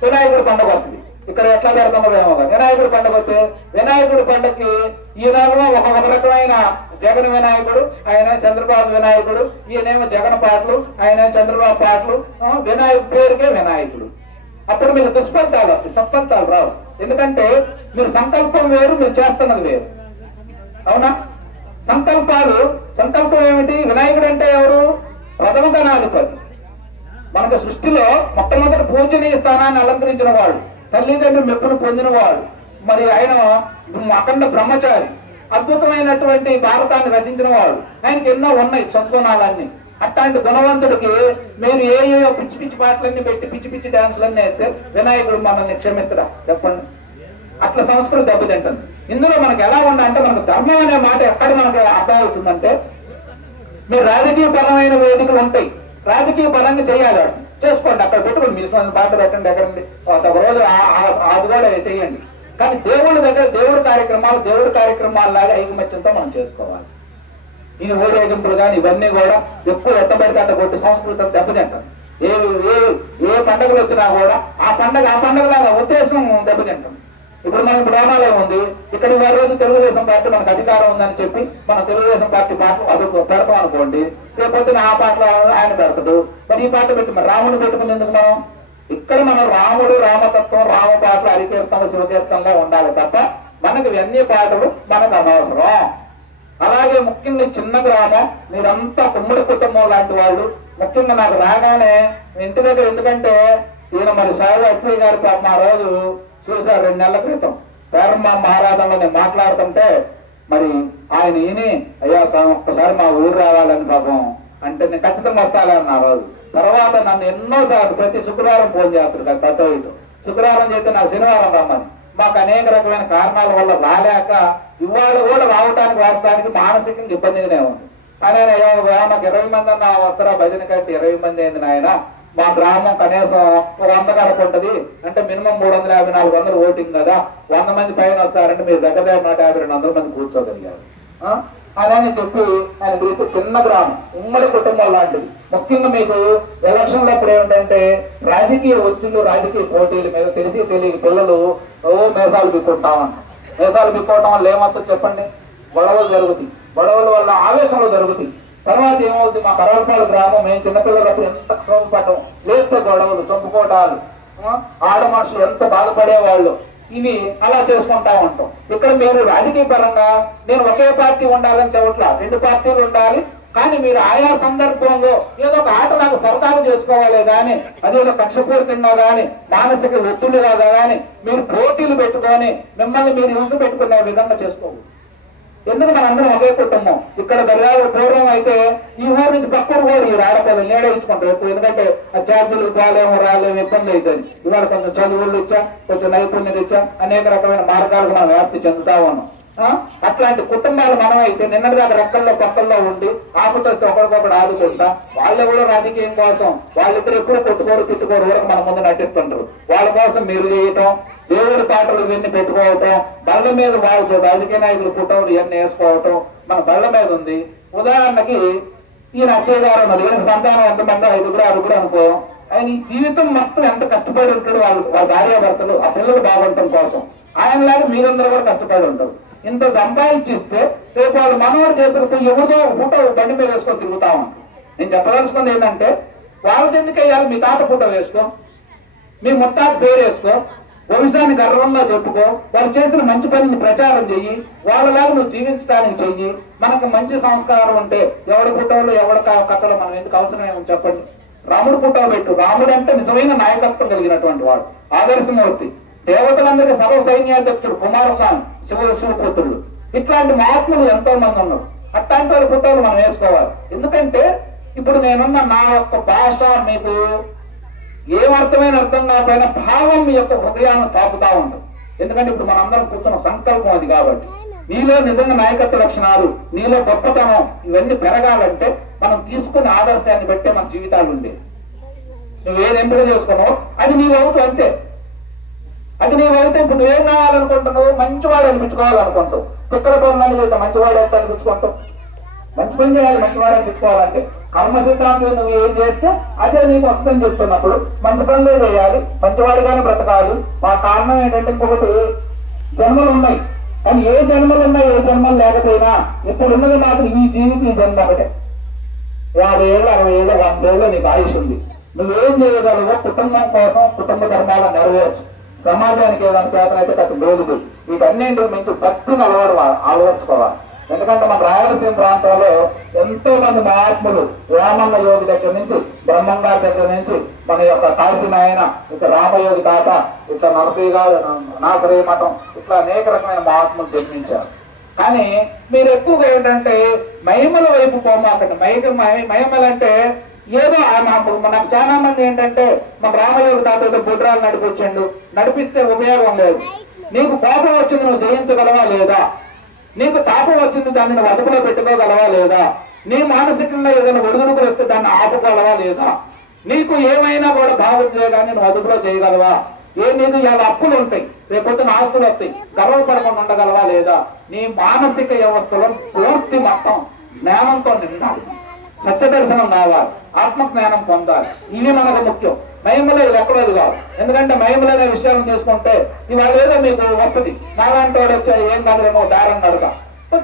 వినాయకుడి పండుగ వస్తుంది. ఇక్కడ ఎట్లా పెడతామో వినాయకుడి పండుగ వస్తే వినాయకుడి పండుగకి ఈ నెలలో ఒక రకమైన జగన్ వినాయకుడు, ఆయన చంద్రబాబు వినాయకుడు, ఈయనేమో జగన్ పాటలు, ఆయన చంద్రబాబు పాటలు, వినాయకుడి పేరుకే వినాయకుడు. అప్పుడు మీకు దుష్ఫలితాలు, సత్ఫలితాలు రావు. ఎందుకంటే మీరు సంకల్పం వేరు, మీరు చేస్తున్నది వేరు. అవునా? సంకల్పం ఏమిటి? వినాయకుడు అంటే ఎవరు? ప్రథమ ధనాధిపతి. మనకు సృష్టిలో మొట్టమొదటి పూజనీయ స్థానాన్ని అలంకరించిన వాడు, తల్లిదండ్రులు మెప్పును పొందినవాడు, మరి ఆయన అఖండ బ్రహ్మచారి, అద్భుతమైనటువంటి భారతాన్ని రచించిన వాడు. ఆయనకి ఎన్నో ఉన్నాయి సంతునాలన్నీ. అట్లాంటి గుణవంతుడికి మీరు ఏయో పిచ్చి పిచ్చి పాటలన్నీ పెట్టి పిచ్చి పిచ్చి డాన్సులన్నీ అయితే వినాయకుడు మనల్ని క్షమిస్తాడా చెప్పండి? అట్లా సంస్కృతి దెబ్బతింటుంది. ఇందులో మనకు ఎలా ఉండాలంటే మనకు ధర్మం అనే మాట ఎక్కడ మనకు అర్థం అవుతుందంటే మీరు రాజకీయ పరమైన వేదికలు ఉంటాయి, రాజకీయ పరంగా చేయాలి, చేసుకోండి, అక్కడ పెట్టుకోండి, మీ పాట పెట్టండి, ఎక్కడండి ఒక రోజు అది కూడా చేయండి. కానీ దేవుడి దగ్గర దేవుడి కార్యక్రమాల లాగా ఐకమత్యంతో మనం చేసుకోవాలి. ఈ ఊరేగింపులు కానీ ఇవన్నీ కూడా ఎక్కువ ఎత్తబడితే అట్ట కొట్టి సంస్కృతం దెబ్బతింటాం. ఏ పండుగలు వచ్చినా కూడా ఆ పండుగలాగా ఉద్దేశం దెబ్బతింటాం. ఇప్పుడు మనకు రామాలయం ఉంది, ఇక్కడ వారి రోజు తెలుగుదేశం పార్టీ మనకు అధికారం ఉందని చెప్పి మన తెలుగుదేశం పార్టీ పాటలు అది పెడతాం అనుకోండి, రేపొద్దున ఆ పాటలు ఆయన పెడతాడు. మరి ఈ పాట పెట్టి మరి రాముని పెట్టుకుని ఎందుకు మనం ఇక్కడ మనం రాముడు, రామతత్వం, రామపాటలు, హరికీర్తనలు, శివకీర్తనలే ఉండాలి తప్ప మనకు ఇవన్నీ పాటలు మనకు అనవసరం. అలాగే ముఖ్యంగా చిన్న గ్రామం, మీరంతా ఉమ్మడి కుటుంబం లాంటి వాళ్ళు. ముఖ్యంగా నాకు రాగానే ఇంటి దగ్గర, ఎందుకంటే ఈయన మరి సాయి అచ్చయ్య గారి పాపం ఆ రోజు చూశారు 2 నెలల క్రితం పేరమ్మ మహారాజంలో నేను మాట్లాడుతుంటే, మరి ఆయన ఈయని అయ్యా ఒక్కసారి మా ఊరు రావాలని పాపం అంటే నేను ఖచ్చితంగా వస్తాలని ఆ రోజు. తర్వాత నన్ను ఎన్నోసార్లు ప్రతి శుక్రవారం ఫోన్ చేస్తారు కదా, తట్టో ఇటు శుక్రవారం చేస్తే నాకు శనివారం రమ్మని. మాకు అనేక రకమైన కారణాల వల్ల రాలేక ఇవాళ కూడా రావడానికి వాస్తవానికి మానసికంగా ఇబ్బందిగానే ఉంది. కానీ నాకు 20 మంది అన్న వస్తారా భజన కంటే 20 మంది అయింది నాయన. మా గ్రామం కనీసం 100 గడప ఉంటుంది అంటే మినిమం 350-400 ఓటింగ్ కదా, 100 మంది పైన వస్తారంటే మీరు దగ్గర 150-200 మంది కూర్చోగలిగారు అని చెప్పి ఆయన గురించి. చిన్న గ్రామం, ఉమ్మడి కుటుంబం లాంటిది. ముఖ్యంగా మీకు ఎలక్షన్లో అప్పుడు ఏమిటంటే రాజకీయ ఒత్తిళ్లు, రాజకీయ పోటీల మీద తెలిసి తెలియని పిల్లలు మేసాలు బిక్కుంటామంట. మేసాలు బిక్కోవటం వల్ల ఏమవుతుందో చెప్పండి? గొడవలు జరుగుతాయి. గొడవల వల్ల ఆవేశంలో జరుగుతాయి. తర్వాత ఏమవుతుంది? మా కరవలపాడు గ్రామం, మేము చిన్నపిల్లలప్పుడు ఎంత క్షోభపడటం, లేస్తే గొడవలు, చంపుకోవటాలు, ఆడ మనుషులు ఎంత బాధపడేవాళ్ళు. ఇవి అలా చేసుకుంటా ఉంటాం. ఇక్కడ మీరు రాజకీయ పరంగా నేను ఒకే పార్టీ ఉండాలని చెప్పట్లా, 2 పార్టీలు ఉండాలి. కానీ మీరు ఆయా సందర్భంలో ఏదో ఒక ఆట నాకు సరదాగా చేసుకోవాలి కానీ అదేదో కక్షపూరితంగా కానీ మానసిక ఒత్తిడిగా కానీ మీరు పోటీలు పెట్టుకొని మిమ్మల్ని మీరు హింస పెట్టుకునే విధంగా చేసుకోవాలి. ఎందుకు మనందరం ఒకే కుటుంబం. ఇక్కడ దర్యాలు పూర్వం అయితే ఈ ఊరు నుంచి పక్కన కూడా ఈ ఆడపిల్లలు నీడయించుకుంటారు ఎక్కువ. ఎందుకంటే ఆ ఛార్జీలు రాలేము ఇబ్బంది అవుతుంది. ఇవాళ కొంచెం చదువులు ఇచ్చా, కొంచెం నైపుణ్యం ఇచ్చా, అనేక రకమైన మార్గాలకు మనం వ్యాప్తి చెందుతా ఉన్నాం. అట్లాంటి కుటుంబాలు మనమైతే నిన్నటిదాకా రెక్కల్లో పక్కల్లో ఉండి ఆకుతో ఒకరికొకరు ఆదుకుంటా, వాళ్ళెవరో రాజకీయం కోసం వాళ్ళిద్దరు ఎప్పుడు కొట్టుకోరు తిట్టుకోరు, ఊరకు మన ముందు నటిస్తుంటారు. వాళ్ళ కోసం మీరు చేయటం, దేవుడి పాటలు ఇవన్నీ పెట్టుకోవటం, బళ్ళ మీద వాళ్ళు రాజకీయ నాయకులు ఫోటోలు ఇవన్నీ వేసుకోవటం మన బళ్ళ మీద ఉంది. ఉదాహరణకి ఈయన అచ్చయ్య గారు ఉన్నది, ఈయన సంతానం ఎంతమంది 5-6 అనుకోం. ఆయన ఈ జీవితం మొత్తం ఎంత కష్టపడి ఉంటాడు, వాళ్ళ భార్యాభర్తలు ఆ పిల్లలు బాగుండటం కోసం. ఆయనలాగా మీరందరూ కూడా కష్టపడి ఉంటారు. ఇంత సంపాదించిస్తే రేపు వాళ్ళు మనవాడు చేసిన ఎవరితో ఫోటో బండి మీద వేసుకొని తిరుగుతా ఉంటారు. నేను చెప్పదలుచుకుంది ఏంటంటే వాళ్ళకి ఎందుకు వేయాలి? మీ తాత ఫోటో వేసుకో, మీ ముత్తాత పేరు వేసుకో, వంశాన్ని గర్వంగా చెప్పుకో, వాళ్ళు చేసిన మంచి పనిని ప్రచారం చెయ్యి, వాళ్ళలాగా నువ్వు జీవించడానికి చెయ్యి. మనకు మంచి సంస్కారం ఉంటే ఎవరి ఫోటోలు ఎవరి కథలు మనం ఎందుకు అవసరం ఏమో చెప్పండి. రాముడు ఫోటో పెట్టు. రాముడు అంటే నిజమైన నాయకత్వం కలిగినటువంటి వాడు, ఆదర్శమూర్తి. దేవతలందరికీ సర్వ సైన్యాధ్యక్షుడు కుమారస్వామి, శివపుత్రుడు. ఇట్లాంటి మహాత్ములు ఎంతో మంది ఉన్నారు. అట్లాంటి వాళ్ళ ఫోటోలు మనం వేసుకోవాలి. ఎందుకంటే ఇప్పుడు నేనున్న నా యొక్క భాష మీకు ఏమర్థమైన అర్థం కాకపోయినా భావం మీ యొక్క హృదయాన్ని తాకుతా ఉంటుంది. ఎందుకంటే ఇప్పుడు మనందరం కూర్చున్న సంకల్పం అది. కాబట్టి నీలో నిజంగా నాయకత్వ లక్షణాలు, నీలో గొప్పతనం ఇవన్నీ పెరగాలంటే మనం తీసుకునే ఆదర్శాన్ని బట్టే మన జీవితాలు ఉండేది. నువ్వేది ఎంపిక చేసుకున్నావు అది నీవు అవుతావు అంతే. అది నీవైతే ఇప్పుడు నువ్వేం కావాలనుకుంటున్నావు? మంచివాడు అనిపించుకోవాలనుకుంటావు. కుక్కల పనులన్నీ చేస్తే మంచివాడు ఎంత అనిపించుకుంటావు? మంచి పని చేయాలి, మంచివాడు అనిపించుకోవాలంటే కర్మ సిద్ధాంతం నువ్వు ఏం చేస్తే అదే నీకు వస్తుందని చెప్తున్నప్పుడు మంచి పనులే చేయాలి, మంచివాడిగానే బ్రతకాలి. ఆ కారణం ఏంటంటే ఇంకొకటి, జన్మలు ఉన్నాయి. కానీ ఏ జన్మలు ఉన్నాయి ఏ జన్మలు లేకపోయినా ఇప్పుడు ఉన్నది మాత్రం ఈ జీవితం, ఈ జన్మ ఒకటే. 50 ఏళ్ళు 60 ఏళ్ళు 100 ఏళ్ళు నీకు ఆయుష్ ఉంది. నువ్వేం చేయగలవో కుటుంబం కోసం కుటుంబ ధర్మాలను నెరవేర్చు. సమాజానికి ఏదైనా చేతన అయితే కట్టు బోధుడు. వీటన్నింటి మించి భక్తిని అలవర్చుకోవాలి. ఎందుకంటే మన రాయలసీమ ప్రాంతాల్లో ఎంతో మంది మహాత్ములు, రామన్న యోగి దగ్గర నుంచి, బ్రహ్మంగారి దగ్గర నుంచి, మన యొక్క కాశీనాయన, ఇక రామయోగి తాత, ఇట్లా నరసయ్య గారు, నాసరయ్య మఠం, ఇట్లా అనేక రకమైన మహాత్ములు జన్మించారు. కానీ మీరు ఎక్కువగా ఏంటంటే మహిమల వైపు పోమాకండి. మహిమలంటే ఏదో నాకు చాలా మంది ఏంటంటే మన రామయోగి తాత ఏదో బుడ్రాలు నడిపించండు, నడిపిస్తే ఉపయోగం లేదు. నీకు కోపం వచ్చింది, నువ్వు జయించగలవా లేదా? నీకు తాపం వచ్చింది, దాన్ని నువ్వు అదుపులో పెట్టుకోగలవా లేదా? నీ మానసికంగా ఏదైనా ఒడిదుడుకులు వస్తే దాన్ని ఆపుకోగలవా లేదా? నీకు ఏమైనా కూడా భావోద్వేగాన్ని నువ్వు అదుపులో చేయగలవా? నీకు ఇవాళ అప్పులు ఉంటాయి, రేపొద్దున ఆస్తులు వస్తాయి, గర్వపడకుండా ఉండగలవా లేదా? నీ మానసిక వ్యవస్థలో పూర్తి మొత్తం జ్ఞానంతో నిండాలి. సత్య దర్శనం కావాలి, ఆత్మజ్ఞానం పొందాలి. ఇవి మనకు ముఖ్యం. మహిమలో ఇది ఎక్కడోది కాదు. ఎందుకంటే మహిమలనే విషయాలను తీసుకుంటే ఇవాళ ఏదో మీకు వస్తుంది, నాలాంటి వాడు వచ్చా ఏం కాదులేమో దారం నడక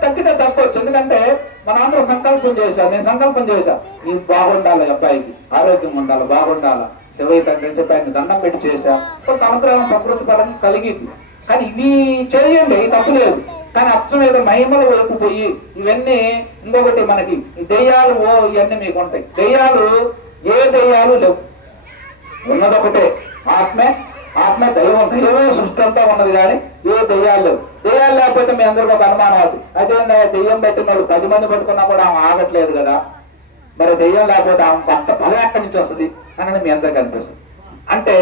తగ్గితే తప్పవచ్చు. ఎందుకంటే మనందరూ సంకల్పం చేశాం, నేను సంకల్పం చేశా, నీకు బాగుండాలి, అబ్బాయికి ఆరోగ్యం ఉండాలి, బాగుండాలి, శివయ్య తండ్రి అని చెప్పి ఆయన దండం పెట్టి చేశా కొంత అనుగ్రహం ప్రకృతి పరంగా కలిగింది. కానీ ఇవి చేయండి, ఈ తప్పు లేదు. కానీ అచ్చం ఏదో మహిమల వైపు పోయి ఇవన్నీ ఇంకొకటి మనకి ఈ దెయ్యాలు ఇవన్నీ మీకు ఉంటాయి. దెయ్యాలు ఏ దెయ్యాలు లేవు, ఉన్నదొకటే ఆత్మే. ఆత్మ దైవం, దైవమే సృష్టి అంతా ఉన్నది. కానీ ఏ దెయ్యాలు లేవు. దెయ్యాలు లేకపోతే మీ అందరికీ ఒక అనుమానం అవుతుంది, అదే దెయ్యం పెట్టినాడు 10 మంది పట్టుకున్నా కూడా ఆమె ఆగట్లేదు కదా, మరి దెయ్యం లేకపోతే ఆమె అంత బలం ఎక్కడి నుంచి వస్తుంది అని మీ అందరికీ అనిపిస్తుంది. అంటే